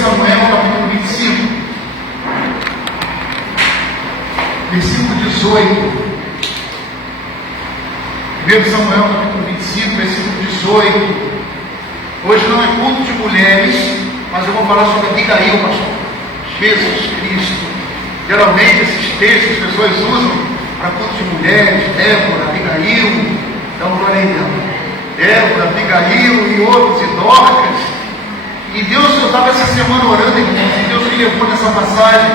Samuel, capítulo 25, versículo 18. 1 Samuel, capítulo 25, versículo 18. Hoje não é culto de mulheres, mas eu vou falar sobre Abigail, pastor. Jesus Cristo. Geralmente esses textos as pessoas usam para culto de mulheres, Débora, Abigail, então glória a Deus. Débora, Abigail e outros, e Dorcas. E Deus, eu estava essa semana orando, irmãos, e Deus me levou nessa passagem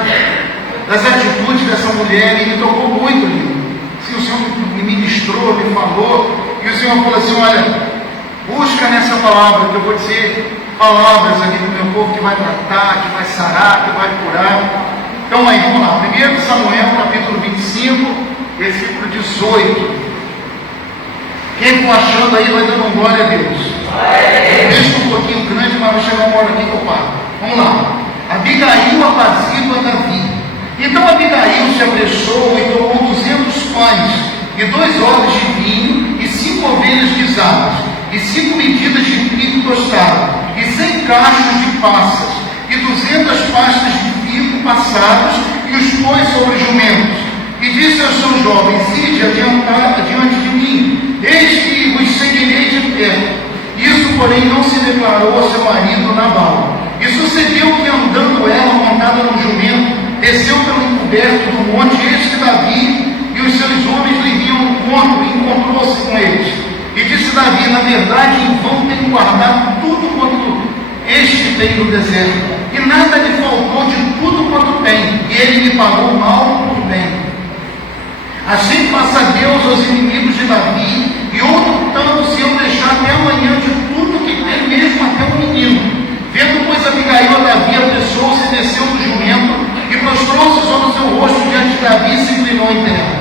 das atitudes dessa mulher e me tocou muito, irmão. Assim, o Senhor me ministrou, me falou, e o Senhor falou assim: olha, busca nessa palavra, que eu vou dizer palavras aqui do meu povo que vai tratar, que vai sarar, que vai curar. Então aí, vamos lá, 1 Samuel, capítulo 25, versículo 18. Quem for achando aí, vai dando glória a Deus. Deixa um pouquinho grande, mas vai chegar uma hora aqui que eu paro. Vamos lá. Abigail apazigua Davi. Então Abigail se apressou e tomou 200 pães, e 2 odres de vinho, e 5 ovelhas guisadas, e 5 medidas de trigo tostado, e 100 cachos de passas, e 200 pastas de figo passados, e os pôs sobre jumentos. E disse aos seus jovens: ide adiante de mim, eis que vos seguirei de perto. Isso, porém, não se declarou ao seu marido Nabal. E sucedeu que, andando ela montada no jumento, desceu pelo encoberto do monte, eis que Davi e os seus homens lhe vinham ao encontro, e encontrou-se com eles. E disse Davi: na verdade, em vão tenho guardado tudo quanto este tem no deserto, e nada lhe faltou de tudo quanto tem, e ele me pagou mal por bem. Assim faça Deus aos inimigos de Davi, e outro tanto se eu deixar até amanhã de tudo que tem, mesmo até o menino. Vendo, pois, Abigail a Davi, apressou-se e desceu do jumento, e prostrou-se sobre o seu rosto diante de Davi, e se inclinou em terra.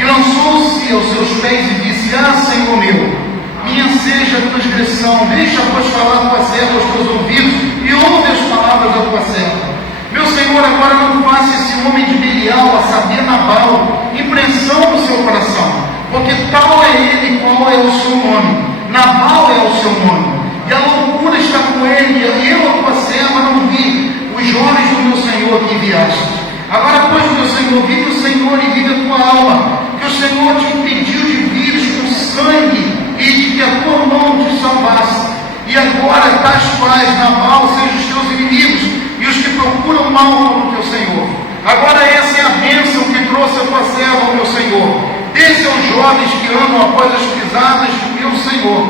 E lançou-se aos seus pés e disse: ah, Senhor meu, minha seja a transgressão, deixa, pois, falar a tua serva aos teus ouvidos, e ouve as palavras da tua serva. Meu Senhor, agora não faça esse homem de Belial, a saber, Nabal, impressão no seu coração, porque tal é ele qual é o seu nome. Nabal é o seu nome, e a loucura está com ele, e eu, a tua serva, não vi os jovens do meu Senhor que enviaste. Agora, pois, meu Senhor, vive o Senhor e vive a tua alma, que o Senhor te impediu de vires com sangue, e de que a tua mão te salvasse. E agora, tais quais, Nabal, sejam os teus inimigos, e os que procuram mal como teu Senhor. Agora essa é a bênção que trouxe a tua serva, meu Senhor. Desce aos jovens que andam após as pisadas do meu Senhor.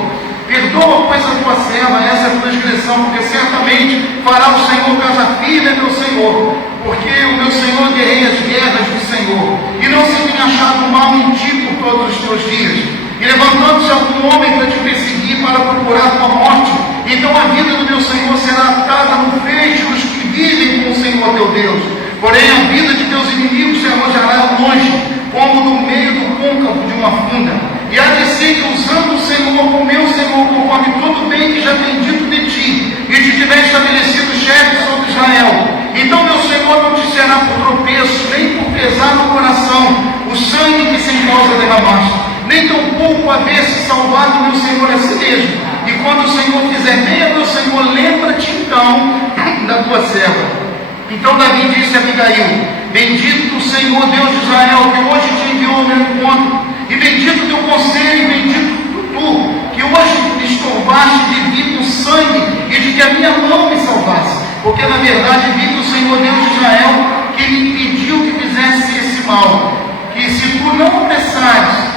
Perdoa, pois, a tua serva essa transgressão, porque certamente fará o Senhor casa firme, meu Senhor. Porque o meu Senhor guerreia as guerras do Senhor, e não se tem achado mal em ti por todos os teus dias. E levantando-se algum homem para te perseguir, para procurar tua morte, então a vida do meu Senhor será atada no feixe dos que vivem com o Senhor teu Deus. Porém a vida de teus inimigos se arrojará longe, como no meio do côncavo de uma funda. E há de ser que, usando o Senhor, o meu Senhor, conforme todo o bem que já tem dito de ti, e te tiver estabelecido chefe sobre Israel, então meu Senhor não te será por tropeço, nem por pesar no coração o sangue que sem causa derramaste, nem tampouco haver-se salvado meu Senhor a si mesmo. E quando o Senhor fizer bem a meu Senhor, lembra-te então da tua serva. Então Davi disse a Abigail: bendito o Senhor Deus de Israel, que hoje te enviou ao meu encontro, e bendito teu conselho, e bendito tu, que hoje me estorvaste de vir com sangue, e de que a minha mão me salvasse. Porque na verdade vive o Senhor Deus de Israel, que me impediu que fizesse esse mal. Que se tu não apressares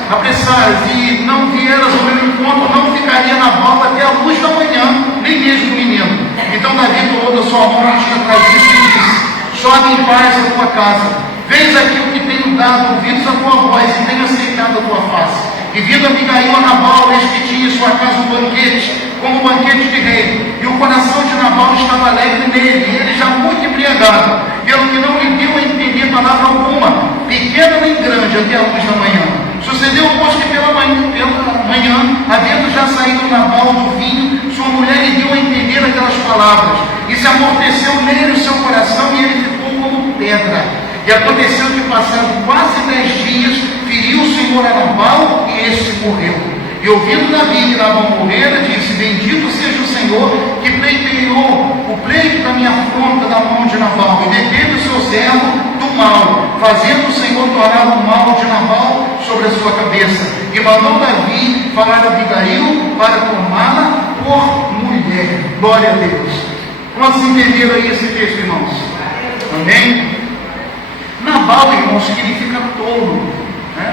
e não vieras ao meu encontro, não ficaria Nabal até a luz da manhã, nem mesmo o menino. Então Davi tomou da sua mão que tinha trazido e disse: sobe em paz a tua casa, vês aqui o que tenho dado, ouvidos a tua voz, e tenho aceitado a tua face. E vindo Abigail a Nabal, eis que tinha em sua casa um banquete, como um banquete de rei, e o coração de Nabal estava alegre nele, e ele já muito embriagado, pelo que não lhe deu a entender palavra alguma, pequena nem grande, até a luz da manhã. Sucedeu, pois, que pela manhã, havendo já saído Nabal do vinho, sua mulher lhe deu a entender aquelas palavras, e se amorteceu nele o seu coração, e ele ficou como pedra. E aconteceu que, passado quase 10 dias, feriu o Senhor a Nabal, e este morreu. E ouvindo Davi que Nabal morrera, disse: bendito seja o Senhor, que pleiteou o pleito da minha afronta da mão de Nabal, e deteve o seu servo do mal, fazendo o Senhor tornar o mal de Nabal sobre a sua cabeça. E mandou Davi falar a Abigail para tomá-la por mulher. Glória a Deus. Quantos entenderam aí esse texto, irmãos? Amém? Nabal, irmãos, significa tolo.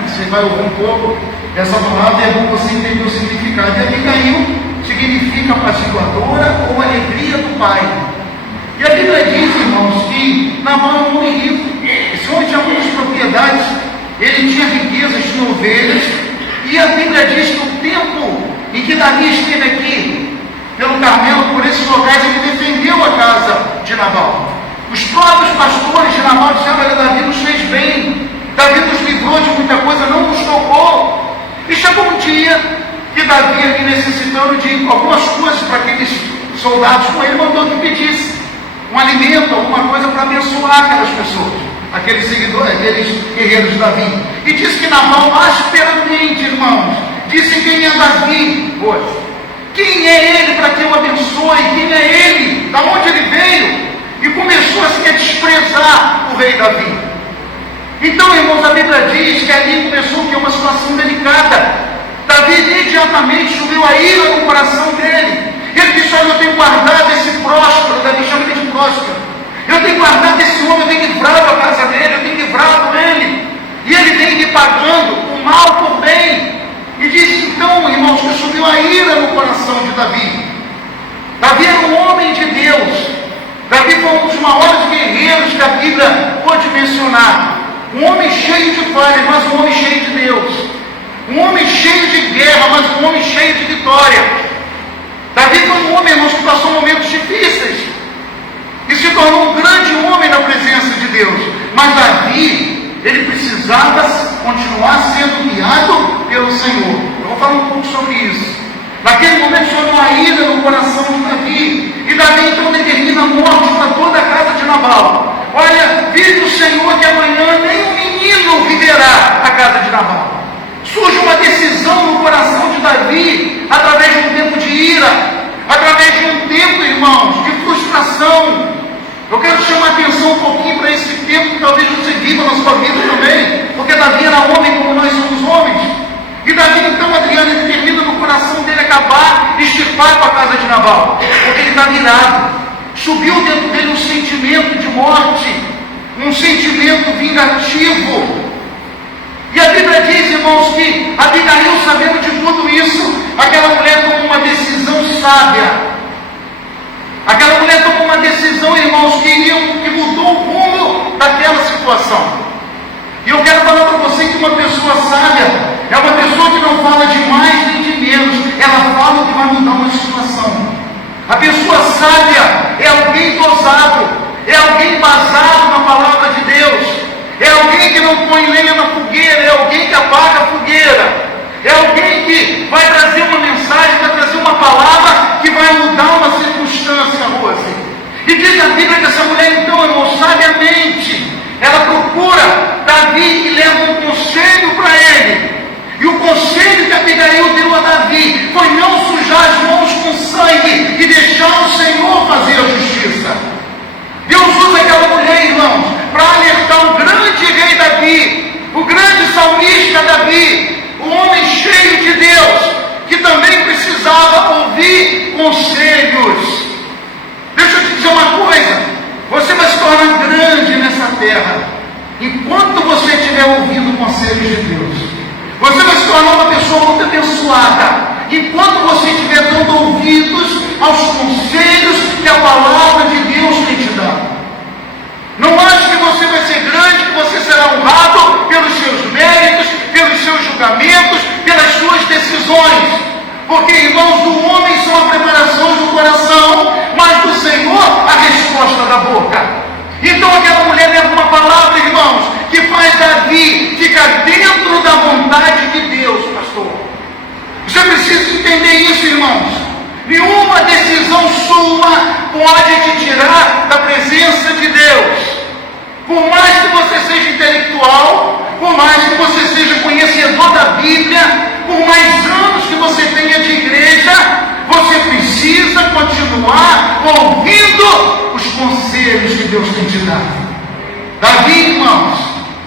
Você vai ouvir um pouco dessa palavra, é bom você entender o significado. E Abigail significa apaciguadora ou alegria do pai. E a Bíblia diz, irmãos, que Nabal é um homem rico. Esse homem tinha muitas propriedades, ele tinha riquezas, tinha ovelhas. E a Bíblia diz que o tempo em que Davi esteve aqui, pelo Carmelo, por esses locais, ele defendeu a casa de Nabal. Os próprios pastores de Nabal disseram: olha, Davi nos fez bem, Davi nos livrou de muita coisa, não nos tocou. E chegou um dia que Davi, ali necessitando de algumas coisas para aqueles soldados com ele, mandou que pedisse um alimento, alguma coisa para abençoar aquelas pessoas, aqueles seguidores, aqueles guerreiros de Davi. E disse que Nabal, asperamente, irmãos, disse: quem é Davi hoje? Quem é ele para que eu abençoe? Quem é ele? Da onde ele veio? E começou assim a desprezar o rei Davi. Então, irmãos, a Bíblia diz que ali começou uma situação delicada. Davi imediatamente subiu a ira no coração dele. Ele disse: olha, eu tenho guardado esse próspero. Davi chama ele de próspero. Eu tenho guardado esse homem, eu tenho livrado a casa dele, eu tenho livrado ele. E ele vem me pagando o mal por bem. E disse então, irmãos, que subiu a ira no coração de Davi. Davi era um homem de Deus. Davi foi um dos maiores guerreiros que a Bíblia pode mencionar. Um homem cheio de falhas, mas um homem cheio de Deus. Um homem cheio de guerra, mas um homem cheio de vitória. Davi foi um homem, irmãos, que passou momentos difíceis e se tornou um grande homem na presença de Deus. Mas Davi, ele precisava continuar sendo guiado pelo Senhor. Eu vou falar um pouco sobre isso. Naquele momento chegou a ira no coração de Davi. E Davi então determina a morte para toda a casa de Nabal. Olha, vive o Senhor que amanhã nem um menino viverá a casa de Nabal. Surge uma decisão no coração de Davi, através de um tempo de ira, através de um tempo, irmãos, de frustração. Eu quero chamar a atenção um pouquinho para esse tempo que talvez você viva na sua vida também, porque Davi era homem como nós somos homens. E Davi, então, Adriano, determina no coração dele acabar, extirpar com a casa de Nabal, porque ele está virado. Subiu dentro dele um sentimento de morte, um sentimento vingativo. E a Bíblia diz, irmãos, que Abigail, sabendo de tudo isso, aquela mulher tomou uma decisão sábia. Aquela mulher tomou uma decisão, irmãos, que mudou o rumo daquela situação. E eu quero falar para você que uma pessoa sábia é uma pessoa que não fala de mais nem de menos, ela fala o que vai mudar uma situação. A pessoa sábia é alguém dosado, é alguém basado na palavra de Deus, é alguém que não põe lenha na fogueira, é alguém que apaga a fogueira, é alguém que vai trazer uma mensagem, vai trazer uma palavra que vai mudar uma circunstância, Rose. E diz a Bíblia que essa mulher, então, irmão, sabiamente, ela procura Davi e leva um conselho para ele. E o conselho que Abigail deu a Davi foi não sujar as mãos com sangue e deixar o Senhor fazer a justiça. Deus usa aquela mulher, irmãos, para alertar o grande rei Davi, o grande salmista Davi, o homem cheio de Deus, que também precisava ouvir conselhos. Deixa eu te dizer uma coisa, você vai se tornar grande nessa terra enquanto você estiver ouvindo conselhos de Deus. Você vai se tornar uma pessoa muito abençoada enquanto você estiver dando ouvidos aos conselhos que a palavra de Deus tem te dado. Não ache que você vai ser grande, que você será honrado pelos seus méritos, pelos seus julgamentos, pelas suas decisões. Porque, irmãos, do homem são a preparação do coração, mas do Senhor a resposta da boca. Então aquela mulher leva uma palavra, irmãos, que faz Davi ficar dentro da vontade de Deus, pastor. Você precisa entender isso, irmãos. Nenhuma decisão sua pode te tirar da presença de Deus. Por mais que você seja intelectual, por mais que você seja conhecedor da Bíblia, por mais anos que você tenha de igreja, você precisa precisa continuar ouvindo os conselhos que Deus tem te dado. Davi, irmãos,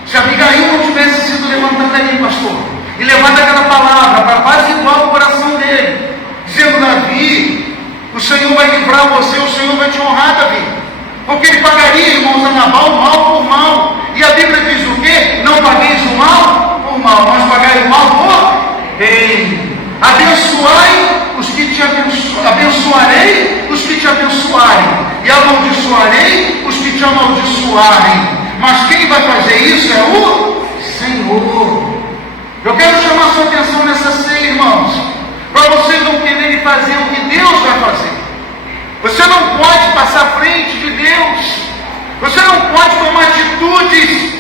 se Abigail não tivesse sido levantada ali, pastor, e levado aquela palavra para quase igual o coração dele, dizendo: Davi, o Senhor vai livrar você, o Senhor vai te honrar, Davi, porque ele pagaria, irmãos, a Nabal mal por mal. E a Bíblia diz o quê? Não pagueis o mal por mal, mas pagai o mal por bem. Abençoai os que te abençoarei os que te abençoarem, e amaldiçoarei os que te amaldiçoarem. Mas quem vai fazer isso é o Senhor. Eu quero chamar sua atenção nessa ceia, irmãos, para vocês não quererem fazer o que Deus vai fazer. Você não pode passar à frente de Deus. Você não pode tomar atitudes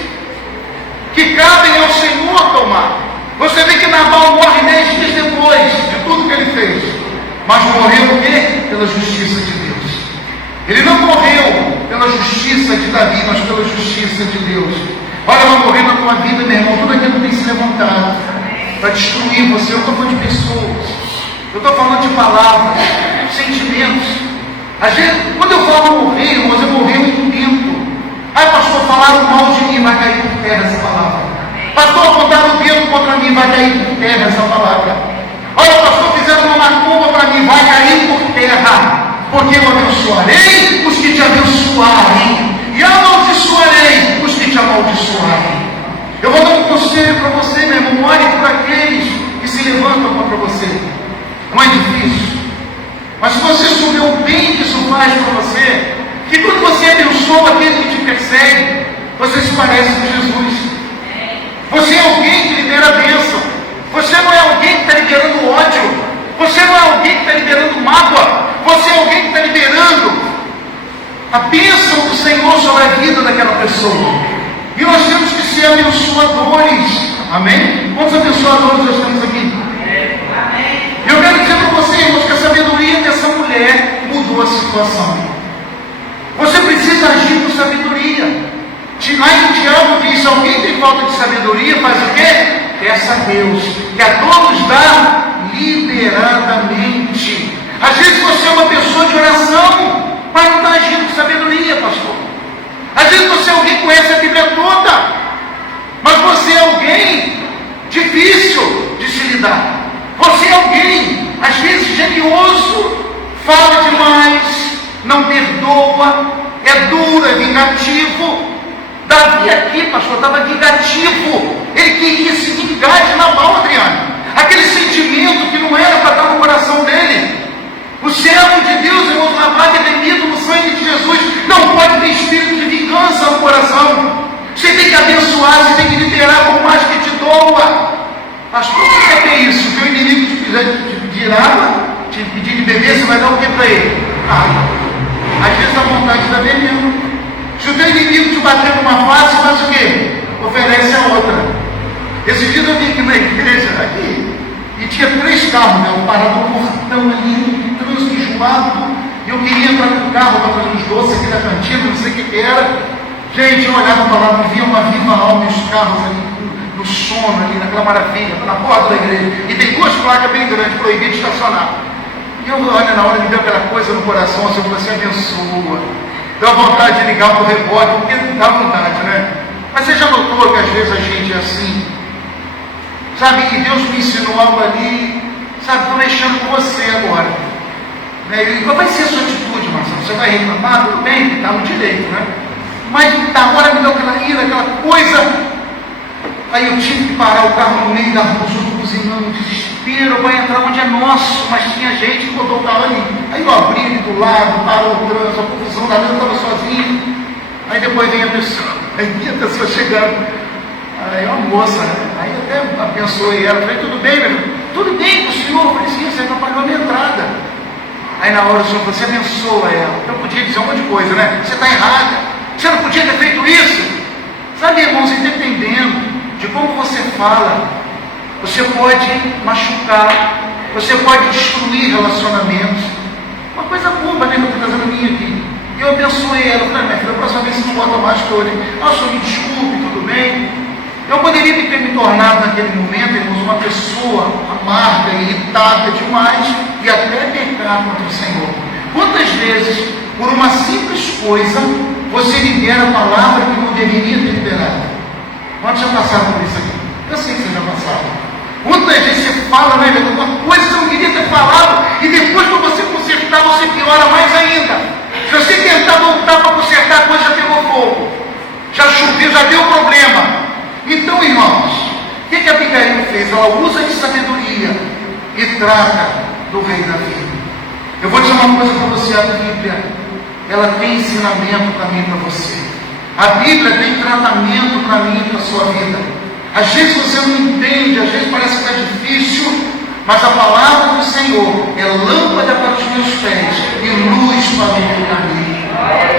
que cabem ao Senhor tomar. Você vê que Nabal morre 10 dias depois de tudo que ele fez. Mas morreu o quê? Pela justiça de Deus. Ele não morreu pela justiça de Davi, mas pela justiça de Deus. Olha, vai morrer na tua vida, meu irmão, tudo aquilo que tem se levantado para destruir você. Eu estou falando de pessoas, eu estou falando de palavras, sentimentos. Às vezes, quando eu falo morrer, irmãos, eu morri, eu entendo. Ai, pastor, falaram mal de mim, vai cair por terra essa palavra. Pastor, apontaram o dedo contra mim, vai cair por terra essa palavra. Olha, pastor, fizeram uma macumba para mim, vai cair por terra. Porque eu abençoarei os que te abençoarem, e amaldiçoarei os que te amaldiçoarem. Eu vou dar um conselho para você, meu irmão: ore por aqueles que se levantam contra você. Não é difícil, mas se você souber o bem que isso faz para você, que quando você abençoa aquele que te persegue, você se parece com Jesus. Você é alguém que libera a bênção. Você não é alguém que está liberando ódio. Você não é alguém que está liberando mágoa. Você é alguém que está liberando a bênção do Senhor sobre a vida daquela pessoa. E nós temos que ser abençoadores. Amém? Quantos abençoadores nós temos aqui? Amém. Eu quero dizer para você, irmãos, que a sabedoria dessa mulher mudou a situação. Você precisa agir com sabedoria. Lá em Tiago diz: se alguém tem falta de sabedoria, faz o quê? Peça a Deus, que a todos dá liberadamente. Às vezes você é uma pessoa de oração, mas não está agindo com sabedoria, pastor. Às vezes você é alguém que conhece a Bíblia toda, mas você é alguém difícil de se lidar. Você é alguém, às vezes, genioso, fala demais, não perdoa, é duro, é vingativo. Davi aqui, pastor, estava vingativo. Ele queria se vingar de Nabal, Adriano. Aquele sentimento que não era para estar no coração dele. O servo de Deus, irmãos, lavado e remido no sangue de Jesus, não pode ter espírito de vingança no coração. Você tem que abençoar, você tem que liberar por mais que te doa. Pastor, o que é isso? Se o inimigo te pedir água, te pedir de beber, você vai dar o que para ele? Água. Às vezes a vontade da veneno. Se o teu inimigo te bater numa face, faz o quê? Oferece a outra. Esse dia eu vim aqui na igreja, aqui, e tinha 3 carros, né? Eu parava no portão ali, um trânsito enjoado, e eu queria entrar no carro para trazer uns doces aqui da cantina, não sei o que era. Gente, eu olhava para lá, me via uma viva alma, e os carros ali, no sono ali, naquela maravilha, na porta da igreja. E tem 2 placas bem grandes, proibido de estacionar. E eu, olha, na hora me deu aquela coisa no coração, assim, eu falei assim: abençoa. Deu vontade de ligar para o rebote, porque dá vontade, né? Mas você já notou que às vezes a gente é assim? Sabe, e Deus me ensinou algo ali, sabe, estou mexendo com você agora. Né? E qual vai ser a sua atitude, Marcelo? Você vai reclamar? Tudo bem, está no direito, né? Mas na hora me deu aquela ira, aquela coisa. Aí eu tive que parar o carro no meio da rua, os outros buzinando, desespero, vai entrar onde é nosso, mas tinha gente que botou o carro ali. Aí eu abri ali do lado, parou o trânsito, a confusão da eu estava sozinho. Aí depois vem a pessoa, aí vinha a pessoa chegando. Aí uma moça, aí até abençoei ela, falei: tudo bem, meu irmão? Tudo bem, o senhor precisa, você atrapalhou a minha entrada. Aí na hora o senhor falou: você abençoa ela. Eu podia dizer um monte de coisa, né? Você está errada, você não podia ter feito isso. Sabe, irmãos, dependendo de como você fala, você pode machucar, você pode destruir relacionamentos. Uma coisa boba, né, que eu estou trazendo a minha aqui. E eu abençoei ela, falei: minha filha, a próxima vez você não bota mais cor. Senhor, me desculpe, tudo bem? Eu poderia ter me tornado naquele momento, irmãos, uma pessoa amarga, irritada demais, e até pecar contra o Senhor. Quantas vezes, por uma simples coisa, você libera a palavra que não deveria ter liberado? Quantos já passaram por isso aqui? Eu sei que vocês já passaram. Quantas vezes você fala, né, uma coisa que você não queria ter falado, e depois que você consertar, você piora mais ainda. Se você tentar voltar para consertar, a coisa já pegou fogo, já choveu, já deu problema. Então, irmãos, o que a Abigail fez? Ela usa de sabedoria e trata do rei Davi. Eu vou dizer uma coisa para você: a Bíblia, ela tem ensinamento para mim e para você. A Bíblia tem tratamento para mim e para a sua vida. Às vezes você não entende, às vezes parece que está difícil, mas a palavra do Senhor é lâmpada para os meus pés e luz para o meu caminho.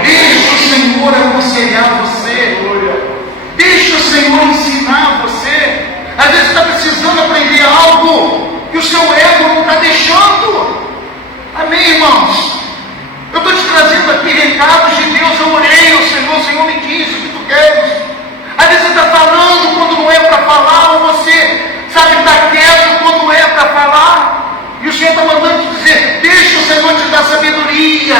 Deixa o Senhor aconselhar você. Deixa o Senhor ensinar você. Às vezes você está precisando aprender algo que o seu ego não está deixando. Amém, irmãos? Eu estou te trazendo aqui recados de Deus. Eu orei ao Senhor, o Senhor me disse o que tu queres. Às vezes você está falando quando não é para falar, ou você sabe estar quieto quando é para falar. E o Senhor está mandando te dizer: deixa o Senhor te dar sabedoria.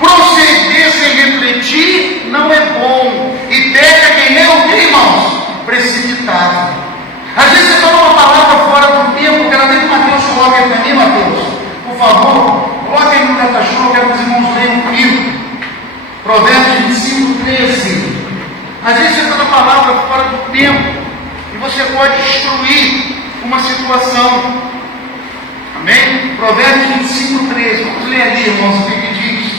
Proceder sem refletir não é bom. E deixa quem é o que, irmãos? Precipitado. Às vezes você toma uma palavra fora do tempo, que ela tem que Mateus coloca aí para mim, Mateus. Por favor, coloque aí no cachorro, quero que os irmãos leiam comigo. Provérbios 25, 13. Às vezes você está na palavra fora do tempo e você pode destruir uma situação. Amém? Provérbios 25, 13. Vamos ler ali, irmãos, o que diz.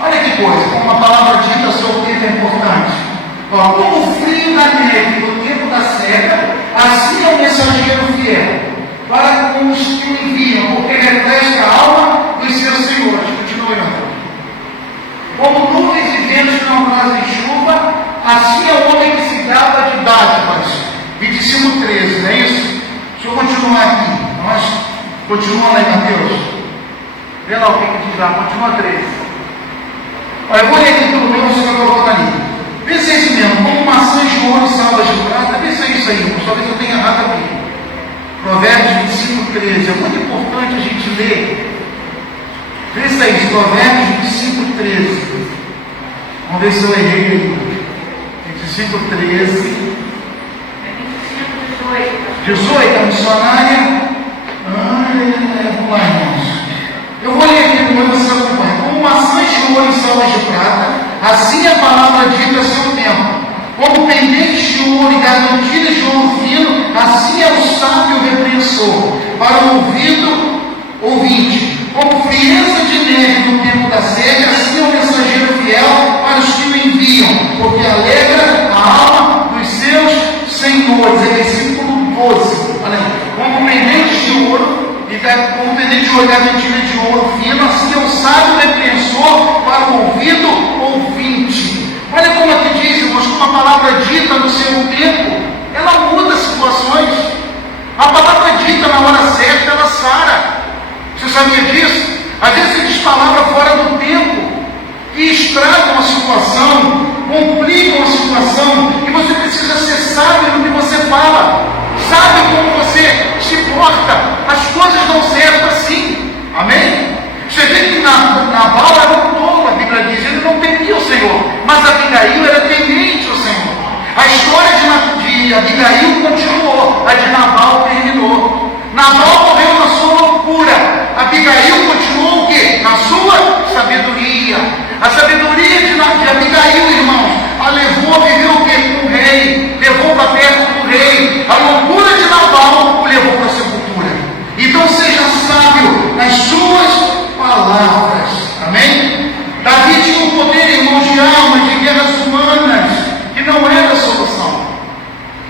Olha que coisa, como uma palavra dita sobre o tempo é importante. Ó, como o frio da neve no tempo da seca, assim é o mensageiro fiel, para com os que o enviam, porque refresca a alma dos seus senhores. Continue, irmão. Como nuvens e ventos que não trazem chuva, assim é o homem que se gaba de dádivas. 25, 13, não é isso? Deixa eu continuar aqui. Nós continuamos lá em Mateus. Vê lá o que diz lá, continua 13. Olha, eu vou ler aqui pelo menos, você vai colocar ali. Vê se é isso mesmo, como maçãs de ouro e salvas de prata. Vê se é isso aí, talvez eu tenha errado aqui. Provérbios 25, 13. É muito importante a gente ler. Vê se é isso, Provérbios 25, 13. Vamos ver se eu errei aí. 25, 13. 18, a missionária. Vamos lá, irmãos. Eu vou ler aqui primeiro, você acompanha. Como maçãs de ouro e salvas de prata, assim a palavra dita a seu tempo. Como pendentes de ouro e gargantilhas de ouro fino, assim é o sábio repreensor, para o ouvido ouvinte. Como frieza de neve no tempo da seca, assim é o mensageiro fiel para os que o enviam, porque alegra a alma dos seus senhores. É versículo 12. Olha aí. Como pendentes de ouro, como pendente de ouro e gargantilha de ouro fino, assim é o sábio repreensor para o ouvido ouvinte. Olha como aqui diz, irmãos, como a palavra dita no seu tempo, ela muda situações. A palavra dita na hora certa, ela sara. Você sabia disso? Às vezes você diz palavra fora do tempo, que estraga uma situação, complica uma situação, e você precisa ser sábio no que você fala, sabe como você se porta. As coisas dão certo assim. Amém? Você vê que Nabal era um tolo, a Bíblia diz, ele não temia o Senhor, mas Abigail era temente ao Senhor. A história de Abigail continuou, a de Nabal terminou. Nabal morreu na sua loucura, Abigail continuou o quê? Na sua sabedoria. A sabedoria de Abigail, irmãos, a levou a viver o quê? Com o rei, levou para perto do rei. A loucura de Nabal o levou para a sepultura. Então seja sábio nas suas palavras. Amém? Davi tinha um poder, irmãos, de armas, de guerras humanas, que não era a solução.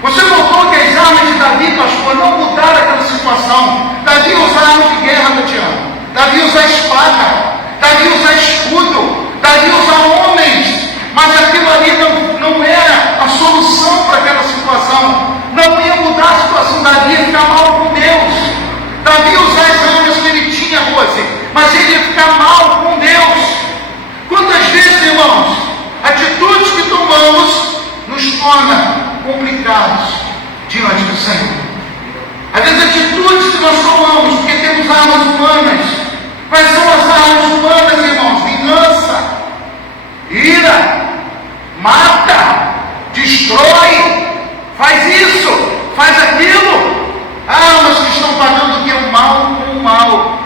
Você notou que as armas de Davi, pastor, não mudaram aquela situação. Davi usa armas de guerra, Tatiana. Davi usa espada. Davi usa escudo. Davi usa homens. Mas aquilo ali não era a solução para aquela situação. Não ia mudar a situação. Davi ia ficar mal com Deus. Davi usa as armas que ele tinha, Rose, mas ele ia ficar mal com Deus. Quantas vezes, irmãos, atitudes que tomamos nos torna complicados diante do Senhor. Às vezes atitudes que nós tomamos porque temos as armas humanas. Quais são as armas humanas, irmãos? Vingança, ira, mata, destrói, faz isso, faz aquilo. Armas que estão pagando o que é o mal com o mal.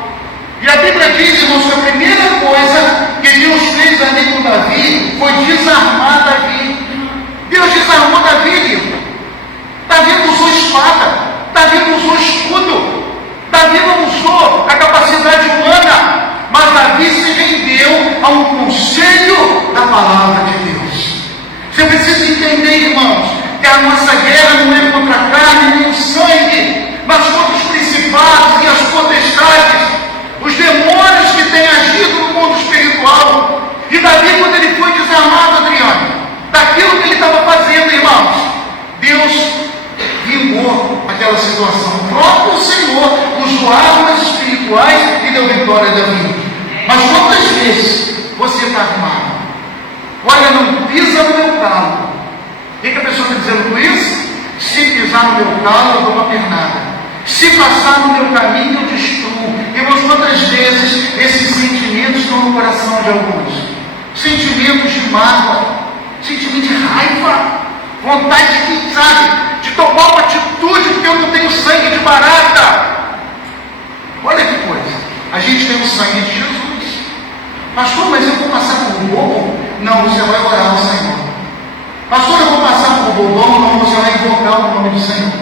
E a Bíblia diz, irmãos, que a primeira coisa que Deus fez ali com Davi foi desarmar Davi. Deus desarmou Davi, irmão. Davi não usou espada, Davi não usou escudo, Davi não usou a capacidade humana, mas Davi se rendeu a um conselho da palavra de Deus. Você precisa entender, irmãos, que a nossa guerra não é contra a carne nem o sangue, mas contra os principados e as potestades, os demônios que têm agido no mundo espiritual. E Davi, quando ele foi desarmado, Adriano, daquilo que ele estava fazendo, irmãos, Deus vingou aquela situação. O próprio Senhor usou armas espirituais e deu vitória a Davi. Mas quantas vezes você está armado? Olha, não pisa no meu calo. O que a pessoa está dizendo com isso? Se pisar no meu calo, eu dou uma pernada. Se passar no meu caminho, eu destruo. Irmãos, quantas vezes esses sentimentos estão no coração de alguns? Sentimentos de mágoa, sentimento de raiva, vontade de, sabe, de tomar uma atitude porque eu não tenho sangue de barata. Olha que coisa, a gente tem o sangue de Jesus. Pastor, mas eu vou passar por um bobo? Não, você vai orar ao Senhor. Pastor, eu vou passar por um bobão? Não, você vai invocar o nome do Senhor.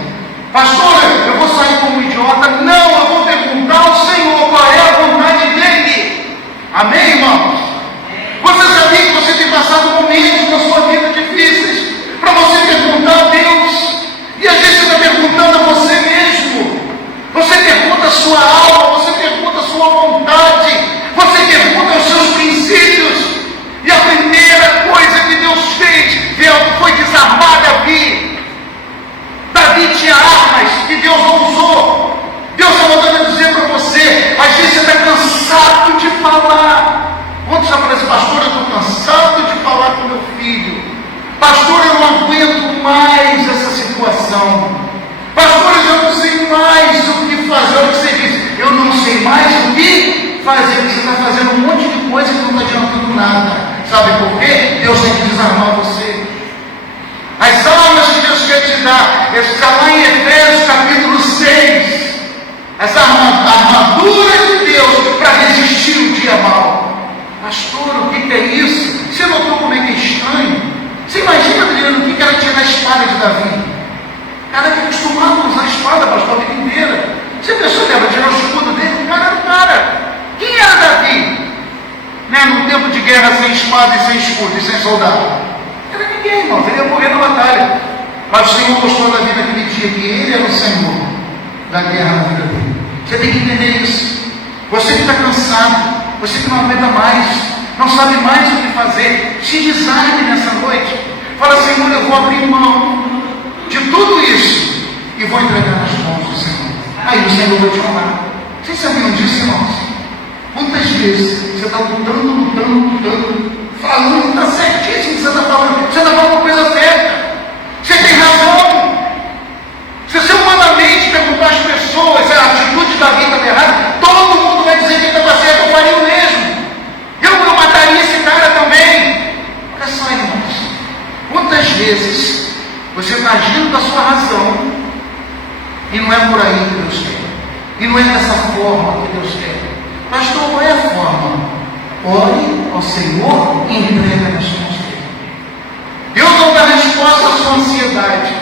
Pastor, eu vou sair como um idiota? Não, eu vou perguntar ao Senhor qual é a vontade dEle. Amém, irmãos? Você sabia que você tem passado momentos na sua vida difíceis para você perguntar a Deus? E às vezes você está perguntando a você mesmo. Você pergunta a sua alma, você pergunta a sua vontade, você pergunta os seus princípios. E a primeira coisa que Deus fez foi desarmar Davi. Davi tinha armas que Deus não usou. Deus está mandando dizer para você, às vezes você está cansado de falar. Quando você fala assim, pastor, eu estou cansado de falar com meu filho. Pastor, eu não aguento mais essa situação. Pastor, eu não sei mais o que fazer. Olha o que você diz, eu não sei mais o que fazer. Você está fazendo um monte de coisa que não está adiantando nada. Sabe por quê? Deus tem que desarmar você. As armas que Deus quer te dar, está lá em Efésios capítulo 6. As armaduras de Deus para resistir o dia mau. Pastor, o que é isso? Você notou como é que é estranho? Você imagina, Adriano, o que era tirar a espada de Davi? O cara que é acostumado a usar a espada, pastor, a vida inteira. Você pensou que era tirar o escudo dele? O cara era o cara. Quem era Davi? Né? Num tempo de guerra sem espada e sem escudo e sem soldado. Não era ninguém, irmão. Ele ia morrer na batalha. Mas o Senhor mostrou na vida naquele dia que Ele era o Senhor da guerra na vida dele. Você tem que entender isso. Você que está cansado, você que não aguenta mais, não sabe mais o que fazer, se desarme nessa noite. Fala, Senhor, eu vou abrir mão de tudo isso e vou entregar nas mãos do Senhor. Aí o Senhor vai te honrar. Vocês sabiam disso, irmãos? Quantas vezes você está lutando, falando, está certíssimo que você está falando, você está falando a coisa certa, você tem razão. Se você humanamente perguntar às pessoas se a atitude da vida está errada, todo mundo vai dizer que estava certo, eu faria o mesmo. Eu mataria esse cara também. Olha só, irmãos, quantas vezes você está agindo da sua razão e não é por aí que Deus quer, e não é dessa forma que Deus quer. Pastor, qual é a forma? Ore ao Senhor e entrega nas mãos dele. Deus não dá resposta à sua ansiedade.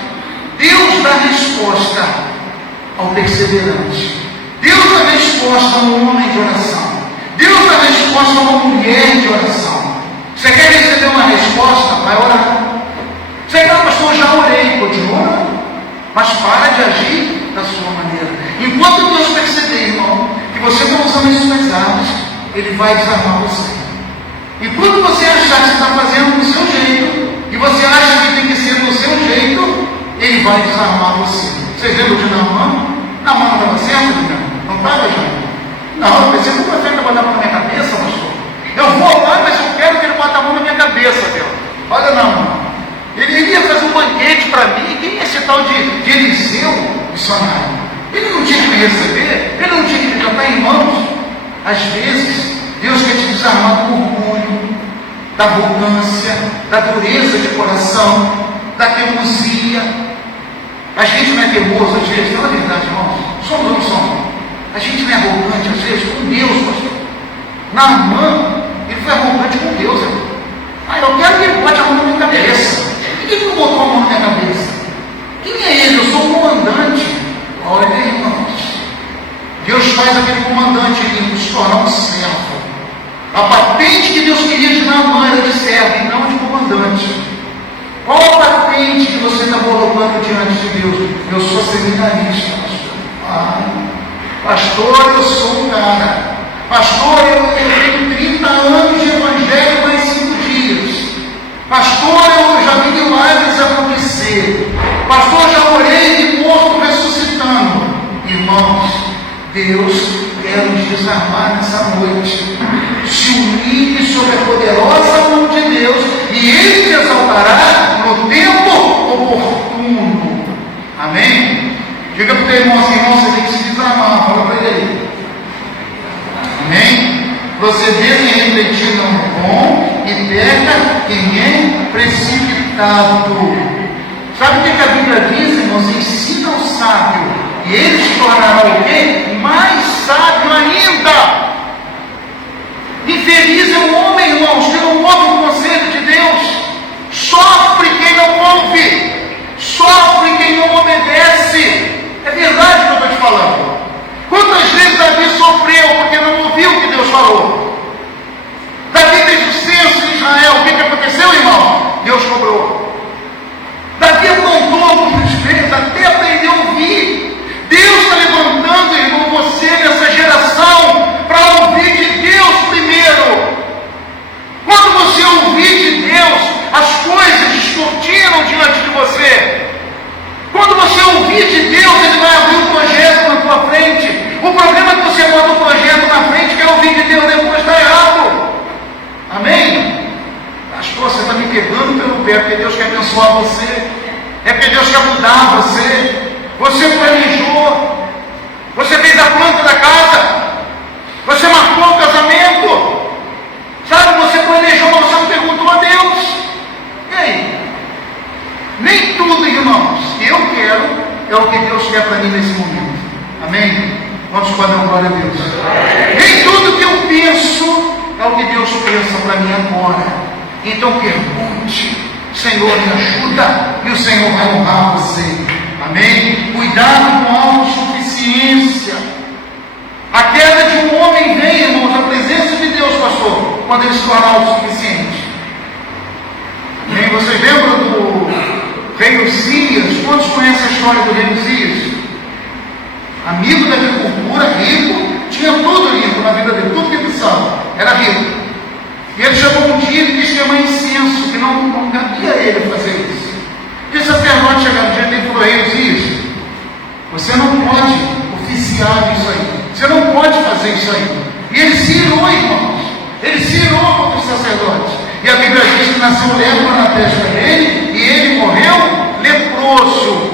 Deus dá resposta ao perseverante. Deus dá resposta a um homem de oração. Deus dá resposta a uma mulher de oração. Você quer receber uma resposta? Vai orar. Você quer, pastor, já orei, continua orando. Mas para de agir da sua maneira. Enquanto Deus perceber, irmão, que você está usando as suas armas, Ele vai desarmar você. E quando você achar que você está fazendo do seu jeito, e você acha que tem que ser do seu jeito, Ele vai desarmar você. Vocês lembram de Naamã? Naamã não estava certo, não estava, já? Não, eu pensei que o profeta vai dar na minha cabeça, pastor. Eu vou lá, mas eu quero que ele bote a mão na minha cabeça, Deus. Olha, Naamã. Ele ia fazer um banquete para mim. Quem é esse tal de Eliseu, missionário? Ele não tinha que me receber, ele não tinha que me arrebentar, irmãos. Às vezes, Deus quer te desarmar do orgulho, da arrogância, da dureza de coração, da teimosia. A gente não é teimoso, às vezes, não é verdade, irmãos? Somos ou não somos? A gente não é arrogante, às vezes, com Deus, pastor. Naamã, ele foi arrogante com Deus, irmão. Eu quero que ele bote a mão na minha cabeça. Por que ele não botou a mão na minha cabeça? Quem é ele? Eu sou o comandante. Olha, irmãos. Deus faz aquele comandante ali nos tornar um servo. A patente que Deus queria de Naamã era de servo e não de comandante. Qual a patente que você está colocando diante de Deus? Eu sou seminarista, pastor. Pastor, eu sou um cara. Pastor, eu tenho 30 anos de evangelho mais 5 dias. Pastor, eu já vi milagres acontecer. Pastor, eu já orei de morto ressuscitando. Irmãos, Deus quer nos desarmar nessa noite. Se humilhe sob a poderosa mão de Deus e Ele te exaltará no tempo oportuno. Amém? Diga para o teu irmão assim, irmão, você tem que se desarmar. Fala para ele aí. Amém? Proceder em refletir não é bom e peca quem é precipitado. Sabe o que a Bíblia diz, irmãos? Ensina o sábio e ele se tornará o quê? Mais sábio ainda. Infeliz é o homem, irmãos, que não ouve o conselho de Deus. Sofre quem não ouve. Sofre quem não obedece. É verdade o que eu estou te falando. Quantas vezes Davi sofreu porque não ouviu o que Deus falou? Davi teve sucesso em Israel. O que aconteceu, irmão? Deus cobrou. Davi apontou alguns vezes até aprender a ouvir. Deus está levantando, irmão, você nessa geração para ouvir de Deus primeiro. Quando você ouvir de Deus, as coisas descortinam diante de você. Quando você ouvir de Deus, Ele vai abrir um projeto na tua frente. O problema é que você bota o projeto na frente, quer ouvir de Deus, depois está errado. Amém? Pastor, você está me pegando pelo pé, porque Deus quer abençoar você. É porque Deus quer mudar você. Você planejou. Você fez a planta da casa. Você marcou o casamento. Sabe, você planejou, mas você não perguntou a Deus. E aí? Nem tudo, irmãos, que eu quero é o que Deus quer para mim nesse momento. Amém? Vamos dar glória a Deus. Nem tudo que eu penso é o que Deus pensa para mim agora. Então pergunte, Senhor, me ajuda, e o Senhor vai honrar você. Amém? Cuidado com a autossuficiência. A queda de um homem vem, irmãos, a presença de Deus, pastor, quando ele se torna autossuficiente. Amém? Vocês lembram do rei Uzias? Quantos conhecem a história do rei Uzias? Amigo da agricultura, rico, tinha tudo limpo na vida dele, tudo que precisava, era rico. E ele chegou um dia e quis queimar incenso, que não cabia a ele fazer isso. E o sacerdote chegou um dia e falou: Rei Uzias, você não pode oficiar isso aí, você não pode fazer isso aí. E ele se irou, irmãos, ele se irou contra o sacerdote. E a Bíblia diz que nasceu lepra na testa dele e ele morreu leproso.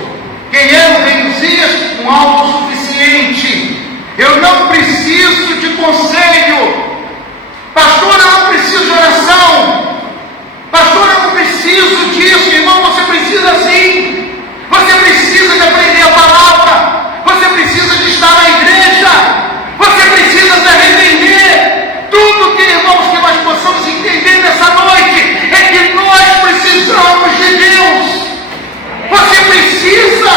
Quem era o rei Uzias? Um autossuficiente. Eu não preciso de conselho. Pastor, eu não preciso de oração. Pastor, eu não preciso disso. Irmão, você precisa sim. Você precisa de aprender a palavra. Você precisa de estar na igreja. Você precisa se arrepender. Tudo que, irmãos, que nós possamos entender nessa noite é que nós precisamos de Deus. Você precisa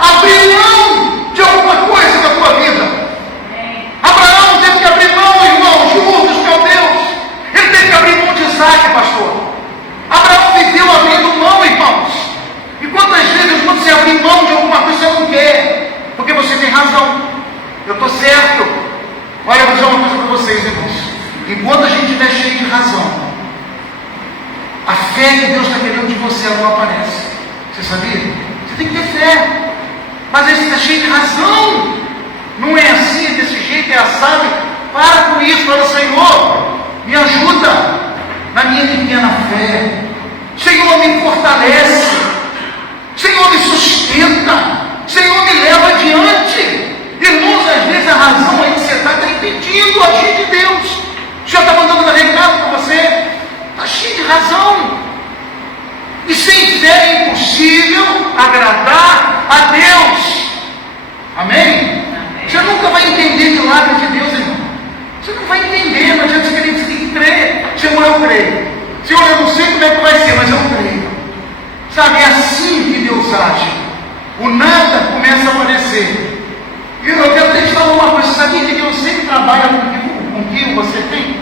abrir mão de alguma coisa da tua vida. Abraão teve que abrir mão, irmão, de Ur dos Caldeus. Ele teve que abrir mão de Isaac, pastor. Abraão viveu abrindo mão, irmãos. E quantas vezes quando você abrir mão de alguma coisa você não quer? Porque você tem razão. Eu estou certo. Olha, eu vou dizer uma coisa para vocês, irmãos. Enquanto a gente estiver cheio de razão, a fé que Deus está querendo de você, ela não aparece. Você sabia? Você tem que ter fé. Mas aí você está cheio de razão. Não é assim, é desse jeito, é assado. Para com isso, fala: Senhor, me ajuda na minha pequena fé. Senhor, me fortalece. Senhor, me sustenta. Senhor, me leva adiante. Irmãos, às vezes a razão aí que você está E sem fé é impossível agradar a Deus. Amém? Você nunca vai entender milagres de Deus, irmão. Você não vai entender, não adianta você querer, você tem que crer. Senhor, eu creio. Senhor, eu não sei como é que vai ser, mas eu creio. Sabe, é assim que Deus age. O nada começa a aparecer. E eu quero te falar uma coisa, sabia que Deus sempre trabalha com o que você tem?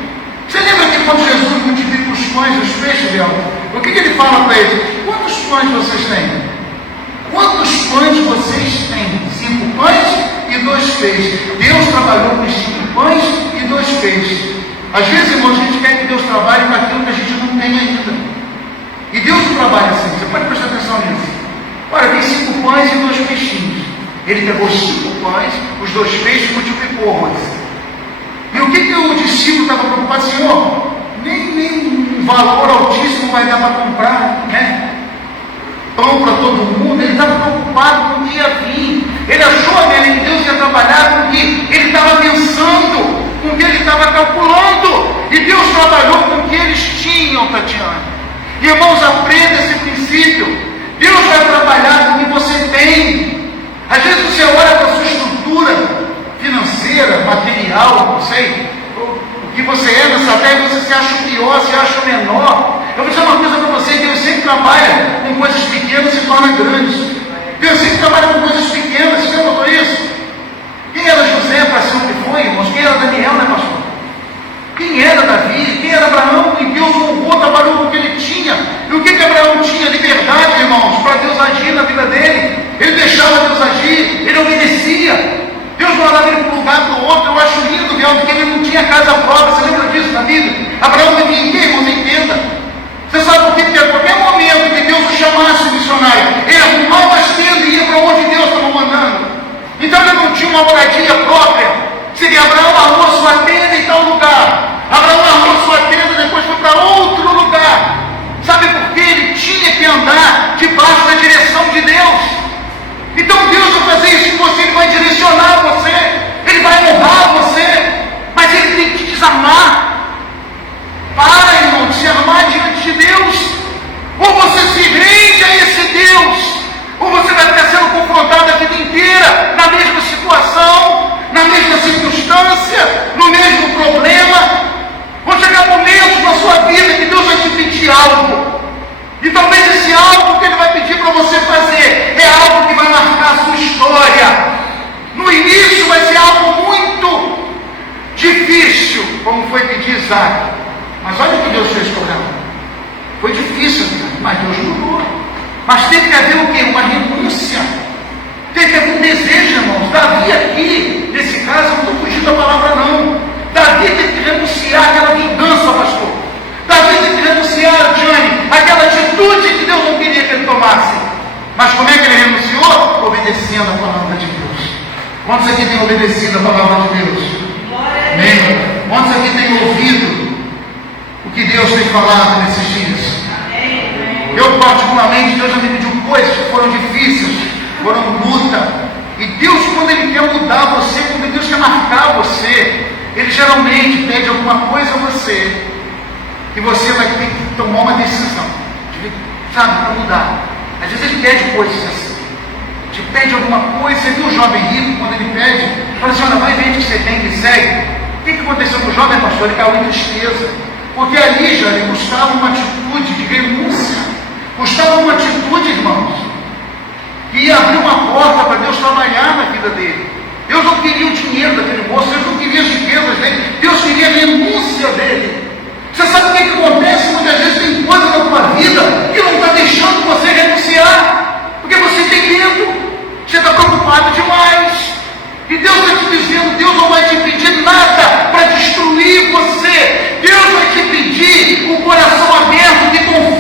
Você lembra que quando Jesus multiplica os pães e os peixes, Leão? O que ele fala para eles? Quantos pães vocês têm? Quantos pães vocês têm? 5 pães e 2 peixes. Deus trabalhou com 5 pães e 2 peixes. Às vezes, irmãos, a gente quer que Deus trabalhe com aquilo que a gente não tem ainda. E Deus não trabalha assim. Você pode prestar atenção nisso. Olha, tem 5 pães e 2 peixinhos. Ele pegou 5 pães, os 2 peixes, multiplicou antes. E o que o discípulo estava preocupado? Senhor, nem um valor altíssimo vai dar para comprar, né? Pão para todo mundo. Ele estava preocupado com o que ia vir. Ele achou que Deus ia trabalhar com o que ele estava pensando, com o que ele estava calculando. E Deus trabalhou com o que eles tinham, Tatiana. Irmãos, aprenda esse princípio. Deus vai trabalhar com o que você tem. Às vezes você olha para a sua estrutura financeira, material, não sei, o que você é nessa terra, e você se acha o pior, se acha o menor. Eu vou dizer uma coisa para você: Deus sempre trabalha com coisas pequenas e torna grandes. Deus sempre trabalha com coisas pequenas. Você notou isso? Quem era José para ser o que foi, irmãos? Quem era Daniel, né, pastor? Quem era Davi? Quem era Abraão? E Deus honrou, trabalhou com o que ele tinha. E o que Abraão tinha? Liberdade, irmãos, para Deus agir na vida dele. Ele deixava Deus agir, ele obedecia. Deus mandava ele para um lugar para o outro. Eu acho lindo, Deus, porque ele não tinha casa própria. Você lembra disso na Bíblia? Abraão vivia em quê, irmãos? Entenda. Você sabe por quê? Porque a qualquer momento que Deus o chamasse o missionário, ele arrumava uma tenda e ia para onde Deus estava mandando. Então ele não tinha uma moradia própria. Seria Abraão arrumou sua tenda em tal lugar. Abraão arrumou sua tenda, depois foi para outro lugar. Sabe por quê? Ele tinha que andar debaixo da direção de Deus. Então Deus vai fazer isso em você, Ele vai direcionar você, Ele vai honrar você, mas Ele tem que te desarmar. Para, irmão, de se armar diante de Deus. Ou você se rende a esse Deus, ou você vai ficar sendo confrontado a vida inteira, na mesma situação, na mesma circunstância, no mesmo problema. Vão chegar momentos na sua vida que Deus vai te pedir algo. E talvez esse algo que Ele vai pedir para você fazer é algo que vai marcar a sua história. No início vai ser algo muito difícil, como foi pedir Isaac. Mas olha o que Deus fez com Abraão. Foi difícil, mas Deus mudou. Mas teve que haver o quê? Uma renúncia. Teve que haver um desejo, irmãos. Davi aqui, nesse caso, eu não estou fugindo da palavra não. Davi teve que renunciar àquela vingança, pastor. Davi teve que renunciar, Jane, àquela atitude que Deus não queria que ele tomasse. Mas como é que ele renunciou? Obedecendo a palavra de Deus. Quantos aqui têm obedecido a palavra de Deus? Amém. Quantos aqui têm ouvido o que Deus tem falado nesses dias? Eu, particularmente, Deus já me pediu coisas que foram difíceis, foram luta. E Deus, quando Ele quer mudar você, quando Deus quer marcar você, Ele geralmente pede alguma coisa a você, e você vai ter que tomar uma decisão, sabe, para mudar. Às vezes Ele pede coisas assim, te pede alguma coisa. Você viu o jovem rico, quando ele pede, fala assim: olha, vai ver o que você tem, me segue. O que aconteceu com o jovem pastor? Ele caiu em tristeza, porque ali já lhe custava uma atitude de renúncia, custava uma atitude, irmãos, que ia abrir uma porta para Deus trabalhar na vida dele. Deus não queria o dinheiro daquele moço, Deus não queria as riquezas dele, Deus queria a renúncia dele. Você sabe o que acontece? Muitas vezes tem coisa na tua vida que não está deixando você renunciar, porque você tem medo, você está preocupado demais. E Deus está te dizendo: Deus não vai te pedir nada para destruir você. Deus vai te pedir um coração aberto, que confia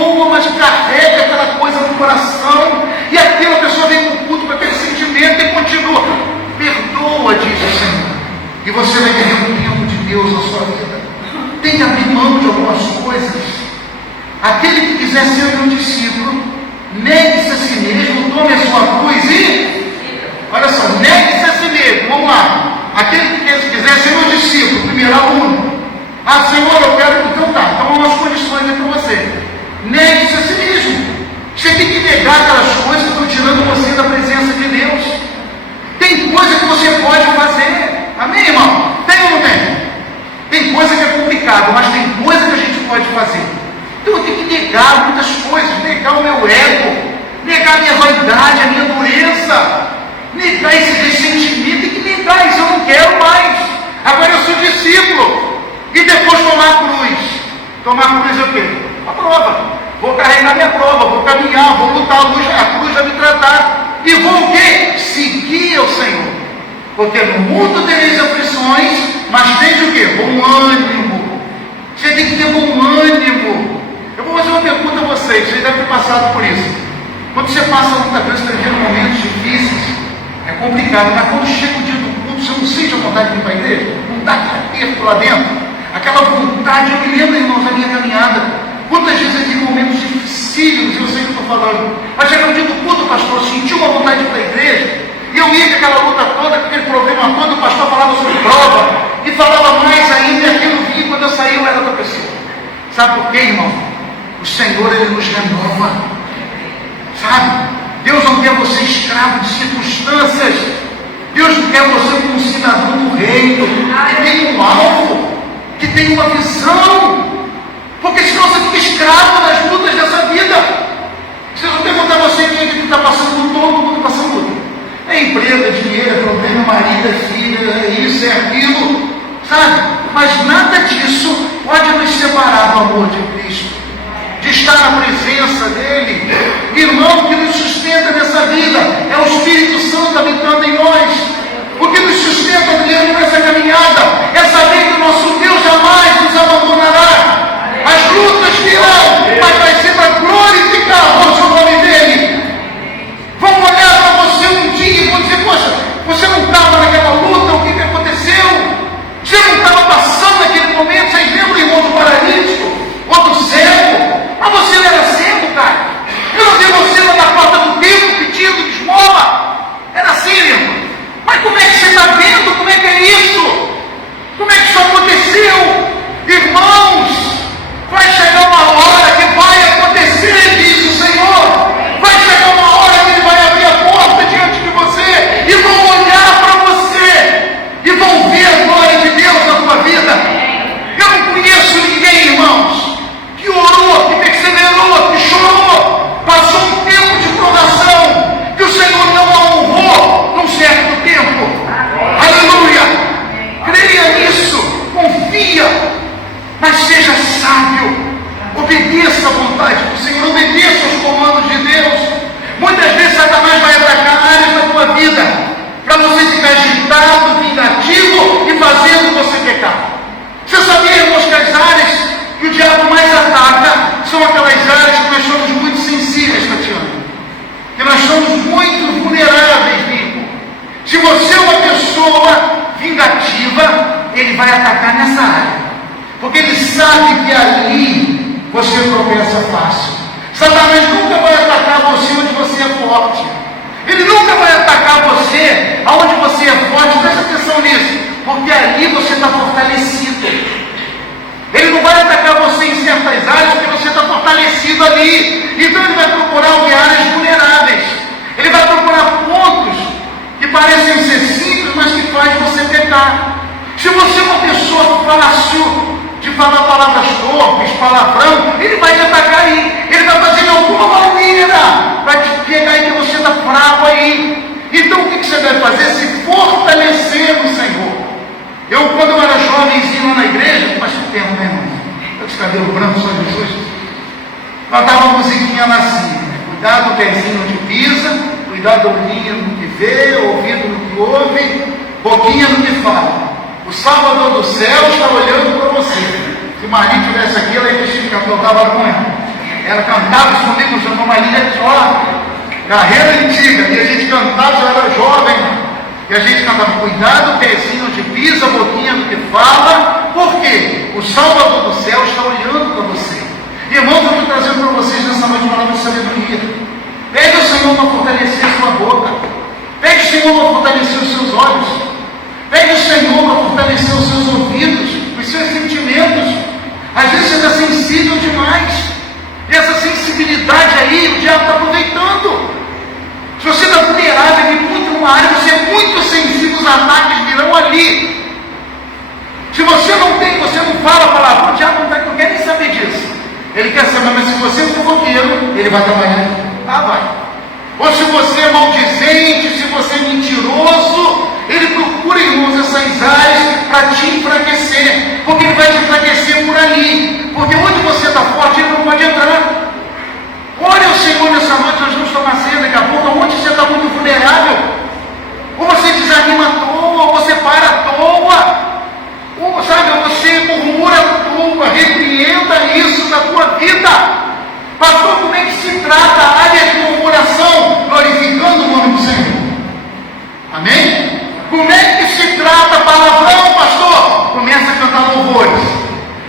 perdoa, mas carrega aquela coisa no coração, e aquela pessoa vem com o culto com aquele sentimento e continua. Perdoa, diz o Senhor, e você vai ter um tempo de Deus na sua vida. Tem que abrir mão de algumas coisas. Aquele que quiser ser meu discípulo, negue-se a si mesmo, tome a sua cruz e... Olha só, negue-se a si mesmo, vamos lá. Aquele que quiser ser meu discípulo, primeiro aluno. Ah, Senhor, eu quero... Então tá, então há umas condições aí para você. Negue-se a si mesmo. Você tem que negar aquelas coisas que estão tirando você da presença de Deus. Tem coisa que você pode fazer. Amém, irmão? Tem ou não tem? Tem coisa que é complicado, mas tem coisa que a gente pode fazer. Então eu tenho que negar muitas coisas, negar o meu ego, negar a minha vaidade, a minha dureza, negar esse ressentimento, tem que negar isso, eu não quero mais. Agora eu sou discípulo. E depois tomar a cruz. Tomar a cruz é o quê? A prova. Vou carregar minha prova, vou caminhar, vou lutar, a cruz vai me tratar. E vou o quê? Seguir ao Senhor. Porque no mundo tereis aflições, mas tem o quê? Bom ânimo. Você tem que ter bom ânimo. Eu vou fazer uma pergunta a vocês, vocês devem ter passado por isso. Quando você passa muita coisa, está vivendo momentos difíceis, é complicado, mas quando chega o dia do culto, você não sente a vontade de ir para a igreja? Não dá aquele aperto lá dentro? Aquela vontade, eu me lembro, irmãos, da minha caminhada. Quantas vezes eu tive momentos difíceis, eu sei o que eu estou falando. Mas chega o dia do culto, pastor, eu senti uma vontade de ir para a igreja, e eu ia com aquela luta toda, com aquele problema todo, o pastor falava sobre prova, e falava mais ainda, e aquilo vinha, quando eu saí eu era outra pessoa. Sabe por quê, irmão? O Senhor, Ele nos renova. Sabe? Deus não quer você escravo de circunstâncias. Deus não quer você como um cidadão do reino, que tem um alvo, que tem uma visão. Porque senão você fica escravo das lutas dessa vida. Se eu perguntar a você quem é que está passando luta, todo mundo passando luta. É emprego, é dinheiro, é problema, é marido, é filho, é isso, é aquilo. Sabe? Mas nada disso pode nos separar do amor de Cristo, de estar na presença dEle. Irmão, o que nos sustenta nessa vida é o Espírito Santo habitando em nós. O que nos sustenta nessa caminhada é saber que o nosso Deus jamais nos abandonará. As lutas virão, mas vai ser para glorificar o nome dEle. Vão olhar para você um dia e vão dizer, poxa, você não estava naquela luta, o que aconteceu? Você não estava passando naquele momento, vocês lembram, irmão, do paralítico? Ou do cego? Mas você não era cego, cara. Eu não vi você lá na porta do templo pedindo esmola. Era assim, irmão. Mas como é que você está vendo? Como é que é isso? Como é que isso aconteceu? Irmãos, vai chegar uma hora que vai acontecer, diz o Senhor. Vai chegar uma hora que Ele vai abrir a porta diante de você e vão olhar para você e vão ver a glória de Deus na tua vida. Eu não conheço ninguém, irmãos, que orou, que perseverou, que chorou, passou um tempo de provação, que o Senhor não a honrou num certo tempo. Aleluia! Creia nisso, confia, mas seja sábio, obedeça à vontade do Senhor, obedeça aos comandos de Deus. Muitas vezes Satanás vai atacar áreas da tua vida, para você ficar agitado, vingativo e fazendo você pecar. Você sabia, irmãos, que as áreas que o diabo mais ataca são aquelas áreas que nós somos muito sensíveis, Tatiana? Que nós somos muito vulneráveis, Nico. Se você é uma pessoa vingativa, ele vai atacar nessa área. Porque ele sabe que ali você tropeça fácil. Satanás nunca vai atacar você onde você é forte. Ele nunca vai atacar você aonde você é forte. Presta atenção nisso. Porque ali você está fortalecido. Ele não vai atacar você em certas áreas porque você está fortalecido ali. Então ele vai procurar em áreas vulneráveis. Ele vai procurar pontos que parecem ser simples, mas que faz você pecar. Se você é uma pessoa fácil de falar palavras torpes, palavrão, ele vai te atacar aí. Ele vai fazer de alguma maneira para te pegar aí que você está fraco aí. Então o que você deve fazer? Se fortalecer no Senhor. Quando eu era jovenzinho lá na igreja, faz muito tempo, né, irmão? Eu com cabelo branco, só Jesus. Cantava uma musiquinha lá assim: cuidado do pezinho onde pisa, cuidado do olhinho no que vê, ouvido no que ouve, boquinha no que fala. O Salvador do céu está olhando para você. Se Maria estivesse aqui, ela ia testificar que eu estava com ela. Ela cantava isso comigo, chamou Maria jovem, carreira antiga, e a gente cantava, eu era jovem, e a gente cantava, cuidado, pezinho onde pisa, boquinha do que fala, por quê? O Salvador do céu está olhando para você. Irmãos, eu estou trazendo para vocês nessa noite uma palavra de sabedoria. Pede ao Senhor para fortalecer a sua boca, pede ao Senhor para fortalecer os seus olhos, pede ao Senhor para fortalecer os seus ouvidos, os seus sentimentos. Às vezes você está sensível demais, e essa sensibilidade aí, o diabo está aproveitando. Se você está vulnerável em muito numa área, você é muito sensível, os ataques virão ali. Se você não tem, você não fala a palavra, o diabo não quer nem saber disso. Ele quer saber, mas se você for fofoqueiro, ele vai trabalhar aqui. Ah, vai. Ou se você é maldizente, se você é mentiroso, ele procura, irmãos, essas áreas para te enfraquecer, porque ele vai te enfraquecer por ali, porque onde você está forte, ele não pode entrar. Ore ao Senhor nessa noite, nós vamos tomar ceia daqui a pouco, onde você está muito vulnerável, ou você desanima à toa, ou você para à toa, ou sabe, você murmura à toa, repreenda isso na tua vida. Pastor, como é que se trata a área de murmuração, glorificando o nome do Senhor? Amém? Como é que se trata palavrão, pastor? Começa a cantar louvores.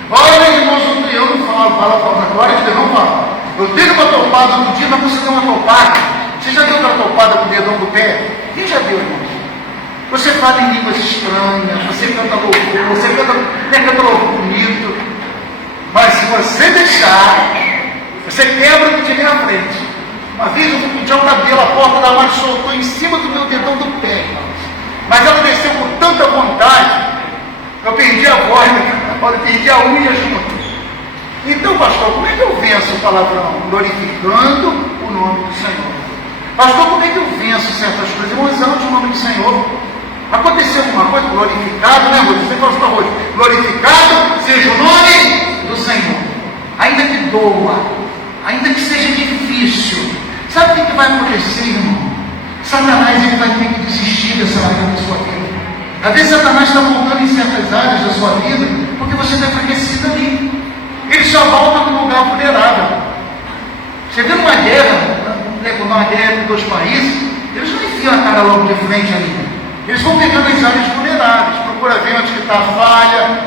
Olha, irmãos, eu não falo palavrão agora, eu não falo. Eu tenho uma topada no dia, mas você tem uma topada. Você já deu uma topada com o dedão do pé? Quem já deu, irmãos? Você fala em línguas estranhas, você canta louvor, você canta louvor bonito. Mas se você deixar, você quebra o que tiver à frente. Uma vez eu fui pedir um cabelo, a porta da mãe soltou em cima do meu dedão do pé, irmãos. Mas ela desceu com tanta vontade, eu perdi a voz, eu perdi a unha junto. Então, pastor, como é que eu venço o palavrão? Glorificando o nome do Senhor. Pastor, como é que eu venço certas coisas? Eu exalto o nome do Senhor. Aconteceu alguma coisa? Glorificado, né, Rui? Você falou para hoje. Glorificado seja o nome do Senhor. Ainda que doa, ainda que seja difícil. Sabe o que vai acontecer, irmão? Satanás ele vai ter que desistir dessa área da sua vida. Às vezes Satanás está voltando em certas áreas da sua vida porque você está enfraquecido ali. Ele só volta no lugar vulnerável. Você vê numa guerra entre dois países, eles não enfiam a cara logo de frente ali. Eles vão pegando as áreas vulneráveis, procura ver onde está a falha.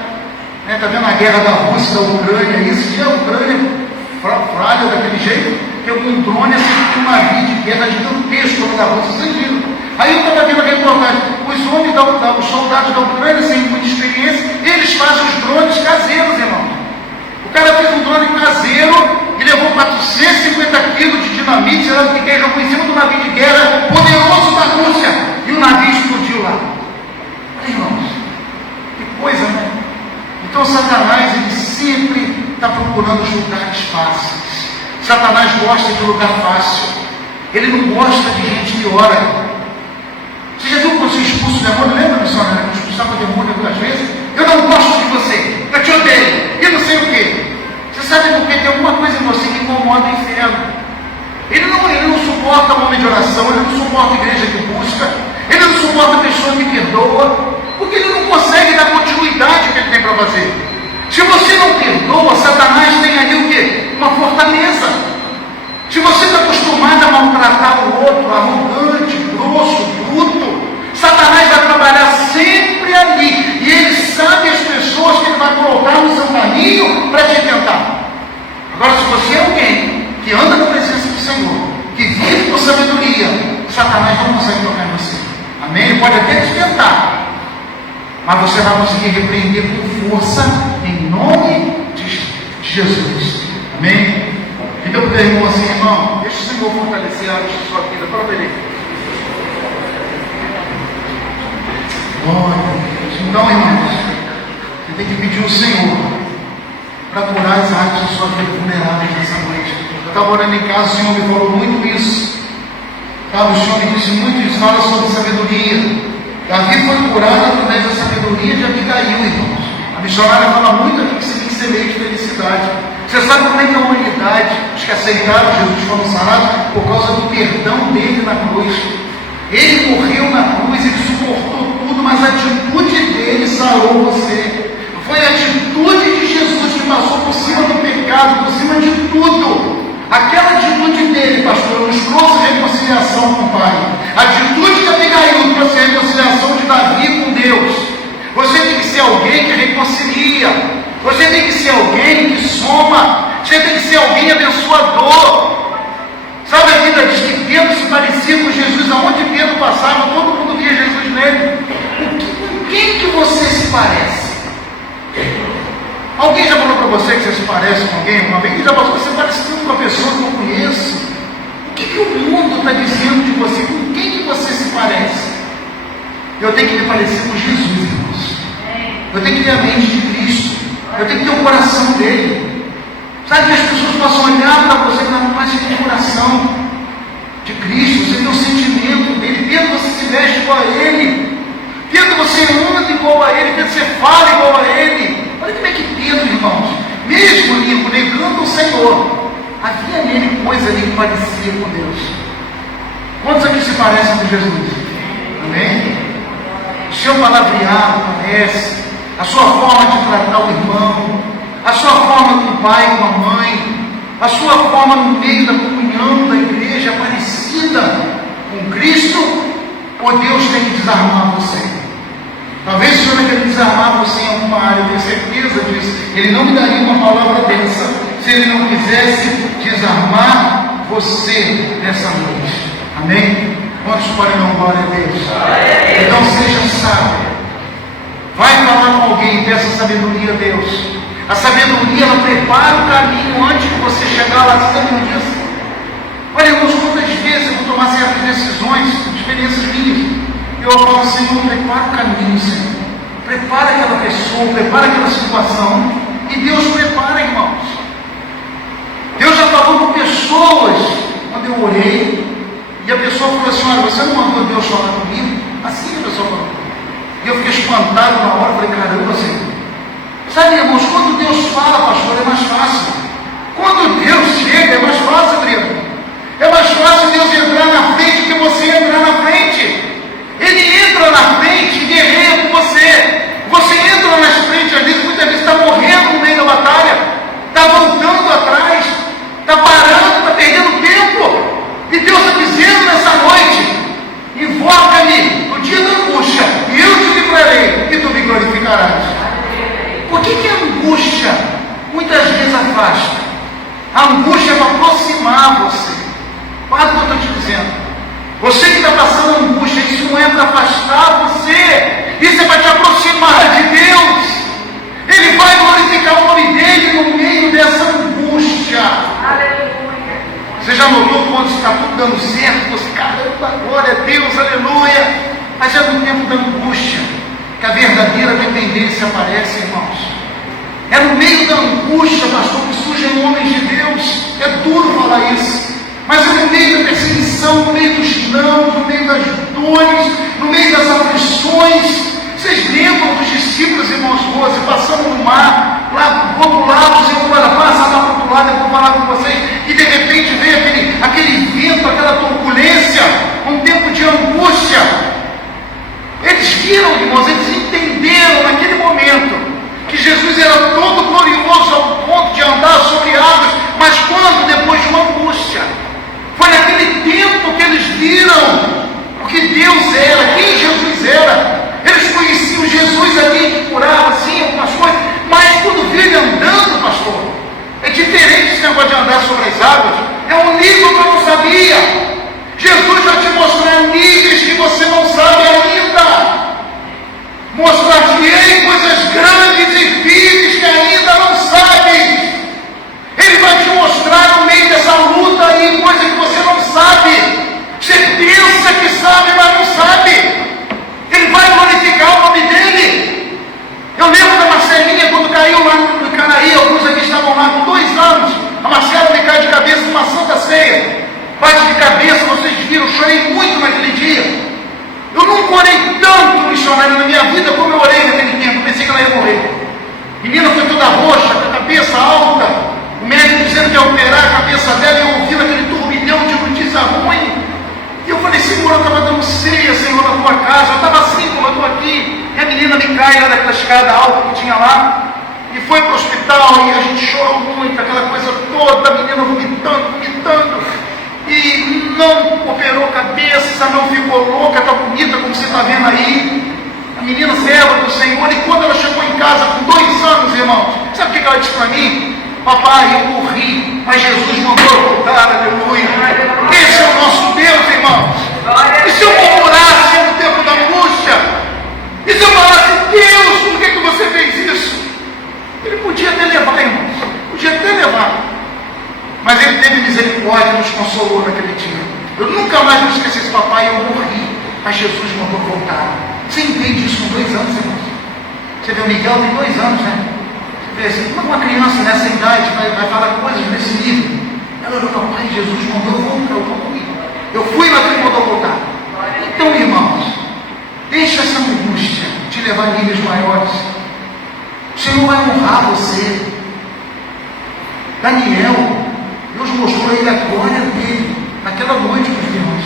Está vendo a guerra da Rússia, da Ucrânia, isso, e a Ucrânia falha daquele jeito, que algum drone acertou um navio de guerra gigantesco da Rússia, vocês viram? Aí eu estava vendo a reportagem, os homens, os soldados da Ucrânia, sem muita experiência, eles fazem os drones caseiros, irmão. O cara fez um drone caseiro e levou 450 quilos de dinamite, sei lá o que é, jogou em cima do navio de guerra poderoso da Rússia, e o navio explodiu lá. Olha, irmãos, que coisa, né? Então Satanás, ele sempre está procurando os lugares fáceis. Satanás gosta de lugar fácil. Ele não gosta de gente que ora. Você já viu que você expulsa o demônio? Lembra, missionário, que expulsava o demônio algumas vezes? Eu não gosto de você, eu te odeio, e não sei o quê. Você sabe por quê? Tem alguma coisa em você que incomoda o inferno. Ele não suporta um homem de oração, ele não suporta a igreja que busca, ele não suporta a pessoa que perdoa, porque ele não consegue dar continuidade ao que ele tem para fazer. Se você não perdoa, Satanás tem ali o quê? Uma fortaleza. Se você está acostumado a maltratar o outro, arrogante, grosso, bruto, Satanás vai trabalhar sempre ali. E ele sabe as pessoas que ele vai colocar no seu caminho para te tentar. Agora, se você é alguém que anda na presença do Senhor, que vive com sabedoria, Satanás não consegue tocar em você. Amém? Ele pode até te tentar, mas você vai conseguir repreender com força em nome de Jesus. Amém? Então, para o irmão assim, irmão, deixa o Senhor fortalecer a sua vida. Fala para ele. Glória a Deus. Então, irmãos, você tem que pedir ao Senhor para curar as áreas da sua vida vulneráveis nessa noite. Eu estava orando em casa, o Senhor me falou muito isso. Sabe, o Senhor me disse muito isso, fala sobre sabedoria. Davi foi curado através da sabedoria de Abigail, irmãos. A missionária fala muito aqui que você tem que ser meio de felicidade. Você sabe como é que a humanidade, os que aceitaram Jesus foram sarados por causa do perdão dele na cruz. Ele morreu na cruz, ele suportou tudo, mas a atitude dele sarou você. Foi a atitude de Jesus que passou por cima do pecado, por cima de tudo. que concilia. Você tem que ser alguém que soma. Você tem que ser alguém abençoador. Sabe, a Bíblia diz que Pedro se parecia com Jesus. Aonde Pedro passava, todo mundo via Jesus nele. Com quem que você se parece? Alguém já falou para você que você se parece com alguém? Alguém já falou que você parece tanto com a pessoa que eu conheço? O que o mundo está dizendo de você? Com quem que você se parece? Eu tenho que me parecer com Jesus, irmãos. Eu tenho que ter a mente de Cristo. Eu tenho que ter o coração dele. Sabe que as pessoas possam olhar para você e falar, mas você tem o coração de Cristo, você tem o sentimento dele. Pedro, você se veste igual a ele. Pedro, você anda igual a ele. Pedro, você fala igual a ele. Olha como é que Pedro, irmãos, mesmo negando o Senhor, havia nele coisa ali que parecia com Deus. Quantos aqui se parecem com Jesus? Amém? O seu palavreado parece, a sua forma de tratar o irmão, a sua forma com o pai, com a mãe, a sua forma no meio da comunhão da igreja é parecida com Cristo, ou Deus tem que desarmar você? Talvez o Senhor vai querer desarmar você em alguma área, eu tenho certeza disso. Ele não me daria uma palavra dessa se Ele não quisesse desarmar você nessa noite. Amém? Quantos podem dar glória a Deus? Então seja sábio. Vai falar com alguém, peça sabedoria a Deus. A sabedoria, ela prepara o caminho antes de você chegar lá. Você sabe disso? Olha, irmãos, quantas vezes eu vou tomar certas decisões, experiências minhas. Eu falo, Senhor, prepara o caminho, Senhor. Prepara aquela pessoa, prepara aquela situação. E Deus prepara, irmãos. Deus já falou com pessoas quando eu orei. E a pessoa falou assim, olha, você não mandou Deus falar comigo? Assim a pessoa falou. E eu fiquei espantado na hora, falei, caramba, Senhor. Sabe, irmãos, quando Deus fala, pastor, é mais fácil. Quando Deus chega, é mais fácil, Adriano. É mais fácil Deus entrar na frente do que você entrar na frente. Ele entra na frente e guerreia com você. Você entra na frente, às vezes, muitas vezes está morrendo no meio da batalha, está voltando atrás, está parando, está perdendo tempo. E Deus está dizendo nessa noite, invoca-me no dia da angústia, e eu te livrarei, e tu me glorificarás. Por que a angústia muitas vezes afasta? A angústia é para aproximar você. Quase o que eu estou te dizendo. Você que está passando angústia, isso não é para afastar você, isso é para te aproximar de Deus. Ele vai glorificar o nome dele no meio dessa angústia. Aleluia. Você já notou quando está tudo dando certo? Você, caramba, glória a Deus, aleluia. Mas é no tempo da angústia que a verdadeira dependência aparece, irmãos. É no meio da angústia, pastor, que surgem homens de Deus. É duro falar isso. Mas é no meio da perseguição, no meio dos não, no meio das dores, no meio das aflições. Vocês lembram dos discípulos, irmãos Rose, passando no mar, lá do outro lado, o Senhor fala, passa lá para o outro lado, eu vou falar com vocês, e de repente veio aquele vento, aquela turbulência, um tempo de angústia. Eles viram, irmãos, eles entenderam naquele momento que Jesus era todo glorioso ao ponto de andar sobre águas, mas quando? Depois de uma angústia. Foi naquele tempo que eles viram o que Deus era, quem Jesus era. Eles conheciam Jesus ali que curava assim algumas coisas, mas quando viram ele andando, pastor, é diferente esse negócio de andar sobre as águas. É um nível que eu não sabia. Jesus vai te mostrar níveis que você não sabe ainda. Mostrar-te-ei coisas grandes e firmes que ainda não sabes. Ele vai te mostrar no meio dessa luta aí coisa que você não sabe. Você pensa que sabe, mas não sabe. Ele vai glorificar o nome dele. Eu lembro da Marcelinha quando caiu lá no Canaí. Alguns aqui estavam lá com 2 anos. A Marcela me cai de cabeça numa santa ceia. Bate de cabeça, vocês viram, eu chorei muito naquele dia. Eu nunca orei tanto missionário na minha vida como eu orei naquele tempo. Pensei que ela ia morrer. A menina foi toda roxa, com a cabeça alta. O médico dizendo que ia operar a cabeça dela, e eu ouvindo aquele turbilhão de notícia ruim. E eu falei, Senhor, eu estava dando ceia, Senhor, na tua casa. Eu estava assim como eu estou aqui. E a menina me cai lá daquela escada alta que tinha lá. E foi para o hospital, e a gente chorou muito, aquela coisa toda, a menina vomitando. E não operou cabeça, não ficou louca, está bonita como você está vendo aí. A menina serva do Senhor, e quando ela chegou em casa com ela disse para mim: papai, eu morri, mas Jesus mandou eu voltar, aleluia. Esse é o nosso Deus, irmãos. E se eu murmurasse no tempo da angústia? E se eu falasse: Deus, por que você fez isso? Ele podia até levar, irmãos, podia até levar, mas ele teve misericórdia e nos consolou naquele dia. Eu nunca mais vou esquecer esse papai. Eu morri, mas Jesus mandou voltar. Você entende isso com 2 anos, irmãos? Você vê, o Miguel tem 2 anos, né? Você vê assim, uma criança nessa idade vai falar coisas nesse nível. Ela olhou: papai, Jesus mandou eu voltar, eu vou comigo. Eu fui, mas ele mandou voltar. Então, irmãos, deixa essa angústia te levar a níveis maiores. O Senhor vai honrar você. Daniel, Deus mostrou a ele a glória dele naquela noite com os irmãos.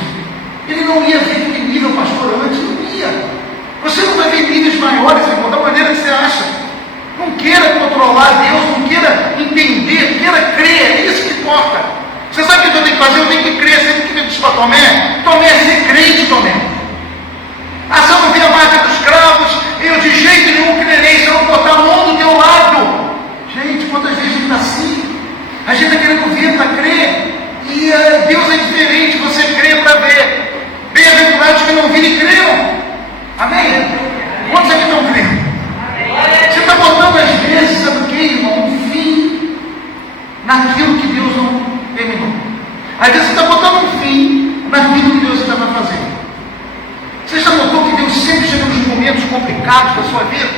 Ele não ia ver aquele nível, pastor, antes, não ia. Você não vai ver níveis maiores, irmão, da maneira que você acha. Não queira controlar Deus, não queira entender, queira crer, é isso que importa. Você sabe o que eu tenho que fazer? Eu tenho que crer. Você tem que dizer para Tomé: Tomé, ser crente, Tomé. Ah, se eu não ver a marca dos cravos, eu de jeito nenhum crerei se eu não botar a mão do teu lado. Gente, quantas vezes a gente está assim? A gente está querendo ver para crer. E Deus é diferente, você crê para ver. Bem-aventurados que não viram e creram. Amém? Quantos aqui estão crendo? Você está botando às vezes, sabe o que, irmão? Um fim naquilo que Deus não terminou. Às vezes você está botando um fim naquilo que Deus ainda vai fazer. Você já notou que Deus sempre chega nos momentos complicados da sua vida?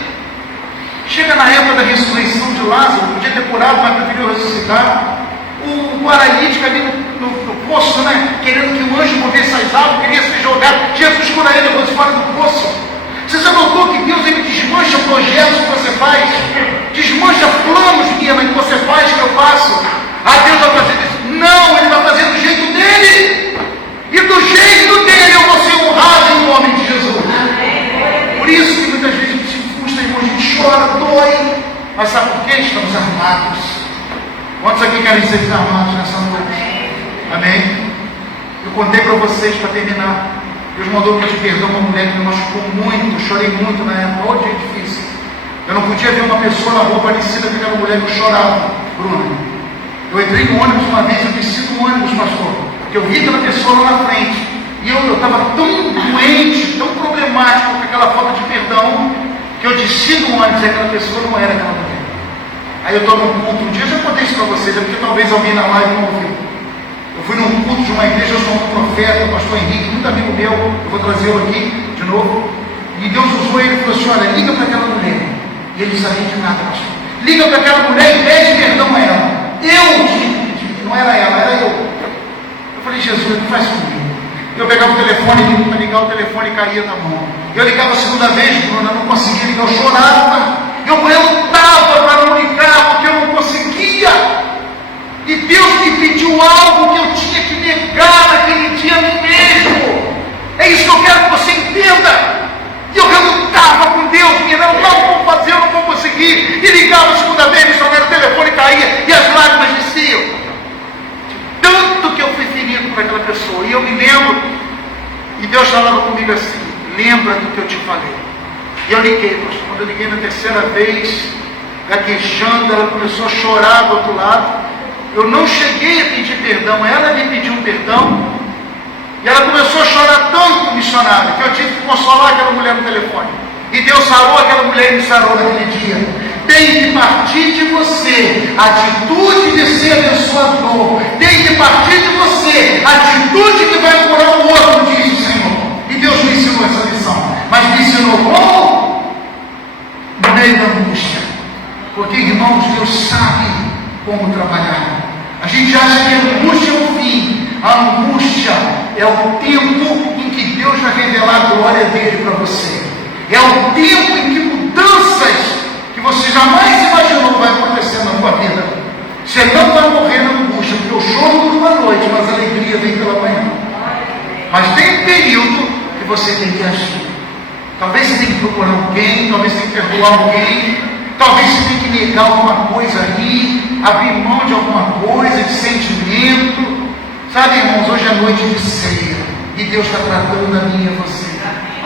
Chega na época da ressurreição de Lázaro, podia ter curado, mas preferiu ressuscitar. O paralítico ali no poço, né? Querendo que o anjo movesse as águas, queria ser jogado. Jesus cura ele depois fora do poço. Você já notou que Deus, ele desmancha projetos que você faz? Desmancha planos que você faz, que eu faço. Ah, Deus vai fazer isso? Não, ele vai fazer do jeito dele. E do jeito dele eu vou ser honrado em nome de Jesus. Por isso que muitas vezes a gente se frustra, irmão, a gente chora, dói. Mas sabe por quê? Estamos armados. Quantos aqui querem ser desarmados nessa noite? Amém? Eu contei para vocês, para terminar. Deus mandou pedir perdão a uma mulher que me machucou muito. Eu chorei muito na época. Olha o dia difícil. Eu não podia ver uma pessoa na rua parecida com aquela mulher que eu chorava, Bruna. Eu entrei no ônibus uma vez, eu desci do ônibus, pastor, porque eu vi aquela pessoa lá na frente. E eu estava tão doente, tão problemático com aquela falta de perdão, que eu desci do ônibus e aquela pessoa não era aquela mulher. Aí eu estou num culto, um dia eu já contei isso para vocês, é porque talvez alguém na live não ouviu. Eu fui num culto de uma igreja, eu sou um profeta, o pastor Henrique, muito amigo meu, eu vou trazê-lo aqui de novo. E Deus usou ele e falou assim: olha, liga para aquela mulher. E ele não sabia de nada, pastor. Liga para aquela mulher e pede perdão a ela. Eu tinha que pedir, não era ela, era eu. Eu falei: Jesus, o que faz comigo? Eu pegava o telefone, para ligar o telefone caía na mão. Eu ligava a segunda vez, Bruna, não conseguia ligar, eu chorava. Eu lutava para não ligar, porque eu não conseguia. E Deus me pediu algo que eu tinha que negar naquele dia a mim mesmo. É isso que eu quero que você entenda. E eu relutava com Deus, e não vou fazer, eu não vou conseguir. E ligava a segunda vez, só o telefone caía e as lágrimas desciam. Tanto que eu fui ferido por aquela pessoa. E eu me lembro, e Deus falava comigo assim: lembra do que eu te falei. E eu liguei, pastor. Quando eu liguei na terceira vez, gaguejando, ela começou a chorar do outro lado. Eu não cheguei a pedir perdão, ela me pediu um perdão. E ela começou a chorar tanto, missionária, que eu tive que consolar aquela mulher no telefone. E Deus sarou aquela mulher e me sarou naquele dia. Tem que partir de você a atitude de ser abençoador. Tem que partir de você a atitude que vai curar o outro, diz o Senhor. E Deus me ensinou essa lição. Mas me ensinou como? No meio da angústia. Porque, irmãos, Deus sabe como trabalhar. A gente acha que a angústia é o fim. A angústia é o tempo em que Deus vai revelar a glória dele para você. É o tempo em que mudanças que você jamais imaginou vai acontecer na sua vida. Você não vai morrer na angústia, porque o choro dura uma noite, mas a alegria vem pela manhã. Mas tem um período que você tem que agir. Talvez você tenha que procurar alguém, talvez você tenha que perdoar alguém, talvez você tenha que negar alguma coisa ali, abrir mão de alguma coisa, de sentimento. Sabe, irmãos, hoje é noite de ceia, e Deus está tratando a mim e a você.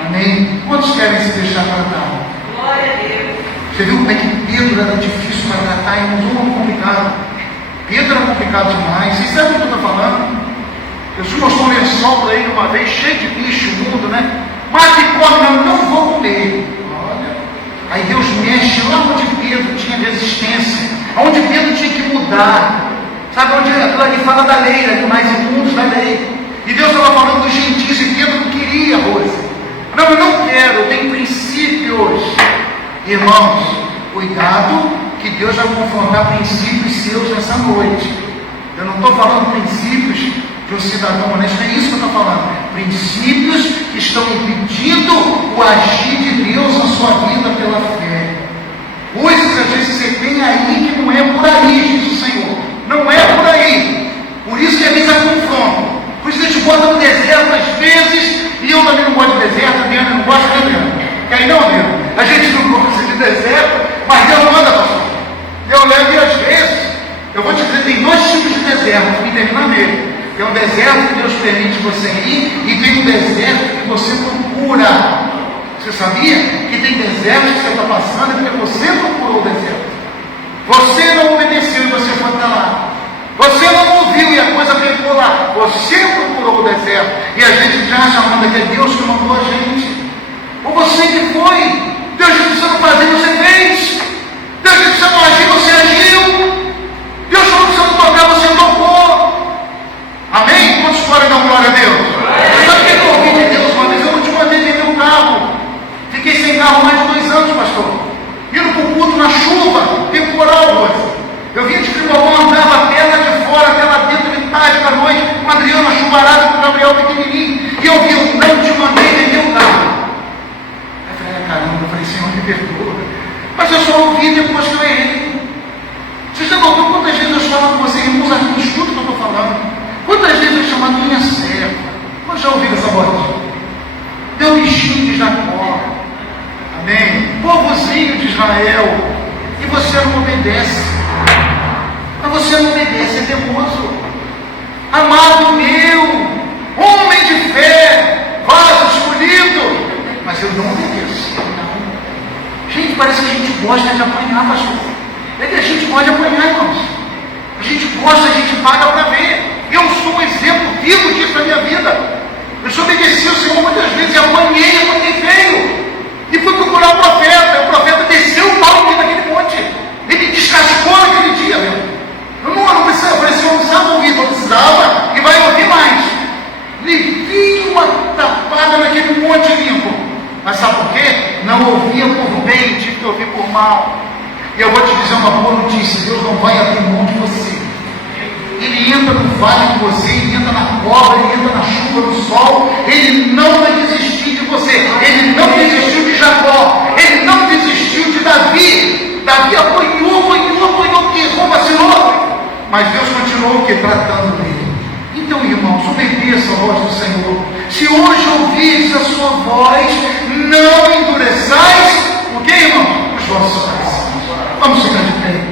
Amém? Quantos querem se deixar tratar? Glória a Deus. Você viu como é que Pedro era difícil para tratar, irmãos? Muito complicado. Pedro era complicado demais. Vocês sabem o que eu estou falando? Jesus mostrou um lençol para ele uma vez, cheio de bicho, mundo, né? Mata e come, não vou comer. Olha. Aí Deus mexe lá onde Pedro tinha resistência, onde Pedro tinha que mudar. Sabe onde aquilo ali fala da lei, né? Mais imundos da lei. E Deus estava falando dos gentios e Pedro não queria, Rose. Não, eu não quero, eu tenho princípios. Irmãos, cuidado que Deus vai confrontar princípios seus nessa noite. Eu não estou falando princípios de um cidadão honesto, não é isso que eu estou falando. Princípios que estão impedindo o agir de Deus na sua vida pela fé. Coisas às vezes você tem aí que não é por aí, diz o Senhor. Não é por aí. Por isso que às vezes é confronto. Por isso que a gente bota no deserto às vezes, e eu também não gosto de deserto, a Diana não gosta de deserto. Que aí não, Deus. A gente não gosta de deserto, mas Deus manda, pastor. Deus leva e às vezes, eu vou te dizer, tem dois tipos de deserto, que termina nele. Tem um deserto que Deus permite você ir, e tem um deserto que você procura. Você sabia que tem desertos que você está passando é porque você procurou o deserto. Você não obedeceu e você foi para lá. Você não ouviu e a coisa pegou lá. Você procurou o deserto. E a gente já chamando que é Deus que mandou a gente. Ou você que foi. Deus disse você não fazer, você fez. Deus disse você não agir, você agiu. Deus falou que você não tocar, você tocou. Amém? Quantos podem dar glória a Deus? Sabe o que eu ouvi de Deus uma vez? Eu não te mandei vender um carro. Fiquei sem carro mais de 2 anos, pastor. Indo para o culto na chuva, temporal, coisa. Eu vinha de Cribobão, andava a perna de fora, até lá dentro de tarde da noite, com a Adriana chuvarada, com o Gabriel pequenininho. E eu vi, eu não te mandei vender um carro. Aí eu falei, caramba, eu falei, Senhor, me perdoa. Mas eu só ouvi depois que eu errei. Você já notou quantas vezes eu falo com você, irmãos, escuta o que eu estou falando. Quantas vezes eu chamo a minha serva? Nós já ouviram essa voz? Deu bichinho de Jacó. Amém? Povozinho de Israel. E você não obedece. Mas você não obedece, é teimoso. Amado meu, homem de fé, vaso escolhido. Mas eu não obedeço. Não. Gente, parece que a gente gosta de apanhar, pastor. É que a gente pode apanhar, irmãos. A gente gosta, a gente paga para ver. Eu sou um exemplo vivo disso na minha vida. Eu só obedeci ao Senhor muitas vezes e apanhei feio. E fui procurar o profeta desceu o pau em mim naquele monte. Ele me descascou naquele dia, meu. Eu não precisava, parecia eu não precisava ouvir, eu precisava e vai ouvir mais. Levei uma tapada naquele monte limpo. Mas sabe por quê? Não ouvia por bem, tive que ouvir por mal. E eu vou te dizer uma boa notícia: Deus não vai abrir mão de você. Ele entra no vale de você, ele entra na cobra, ele entra na chuva, no sol. Ele não vai desistir de você. Ele não desistiu de Jacó. Ele não desistiu de Davi. Davi apanhou, errou, vacilou. Mas Deus continuou o que? Tratando dele. Então, irmãos, obedeça a voz do Senhor. Se hoje ouvis a sua voz, não endureçais o que, irmão? Os vossos corações. Vamos ficar de pé.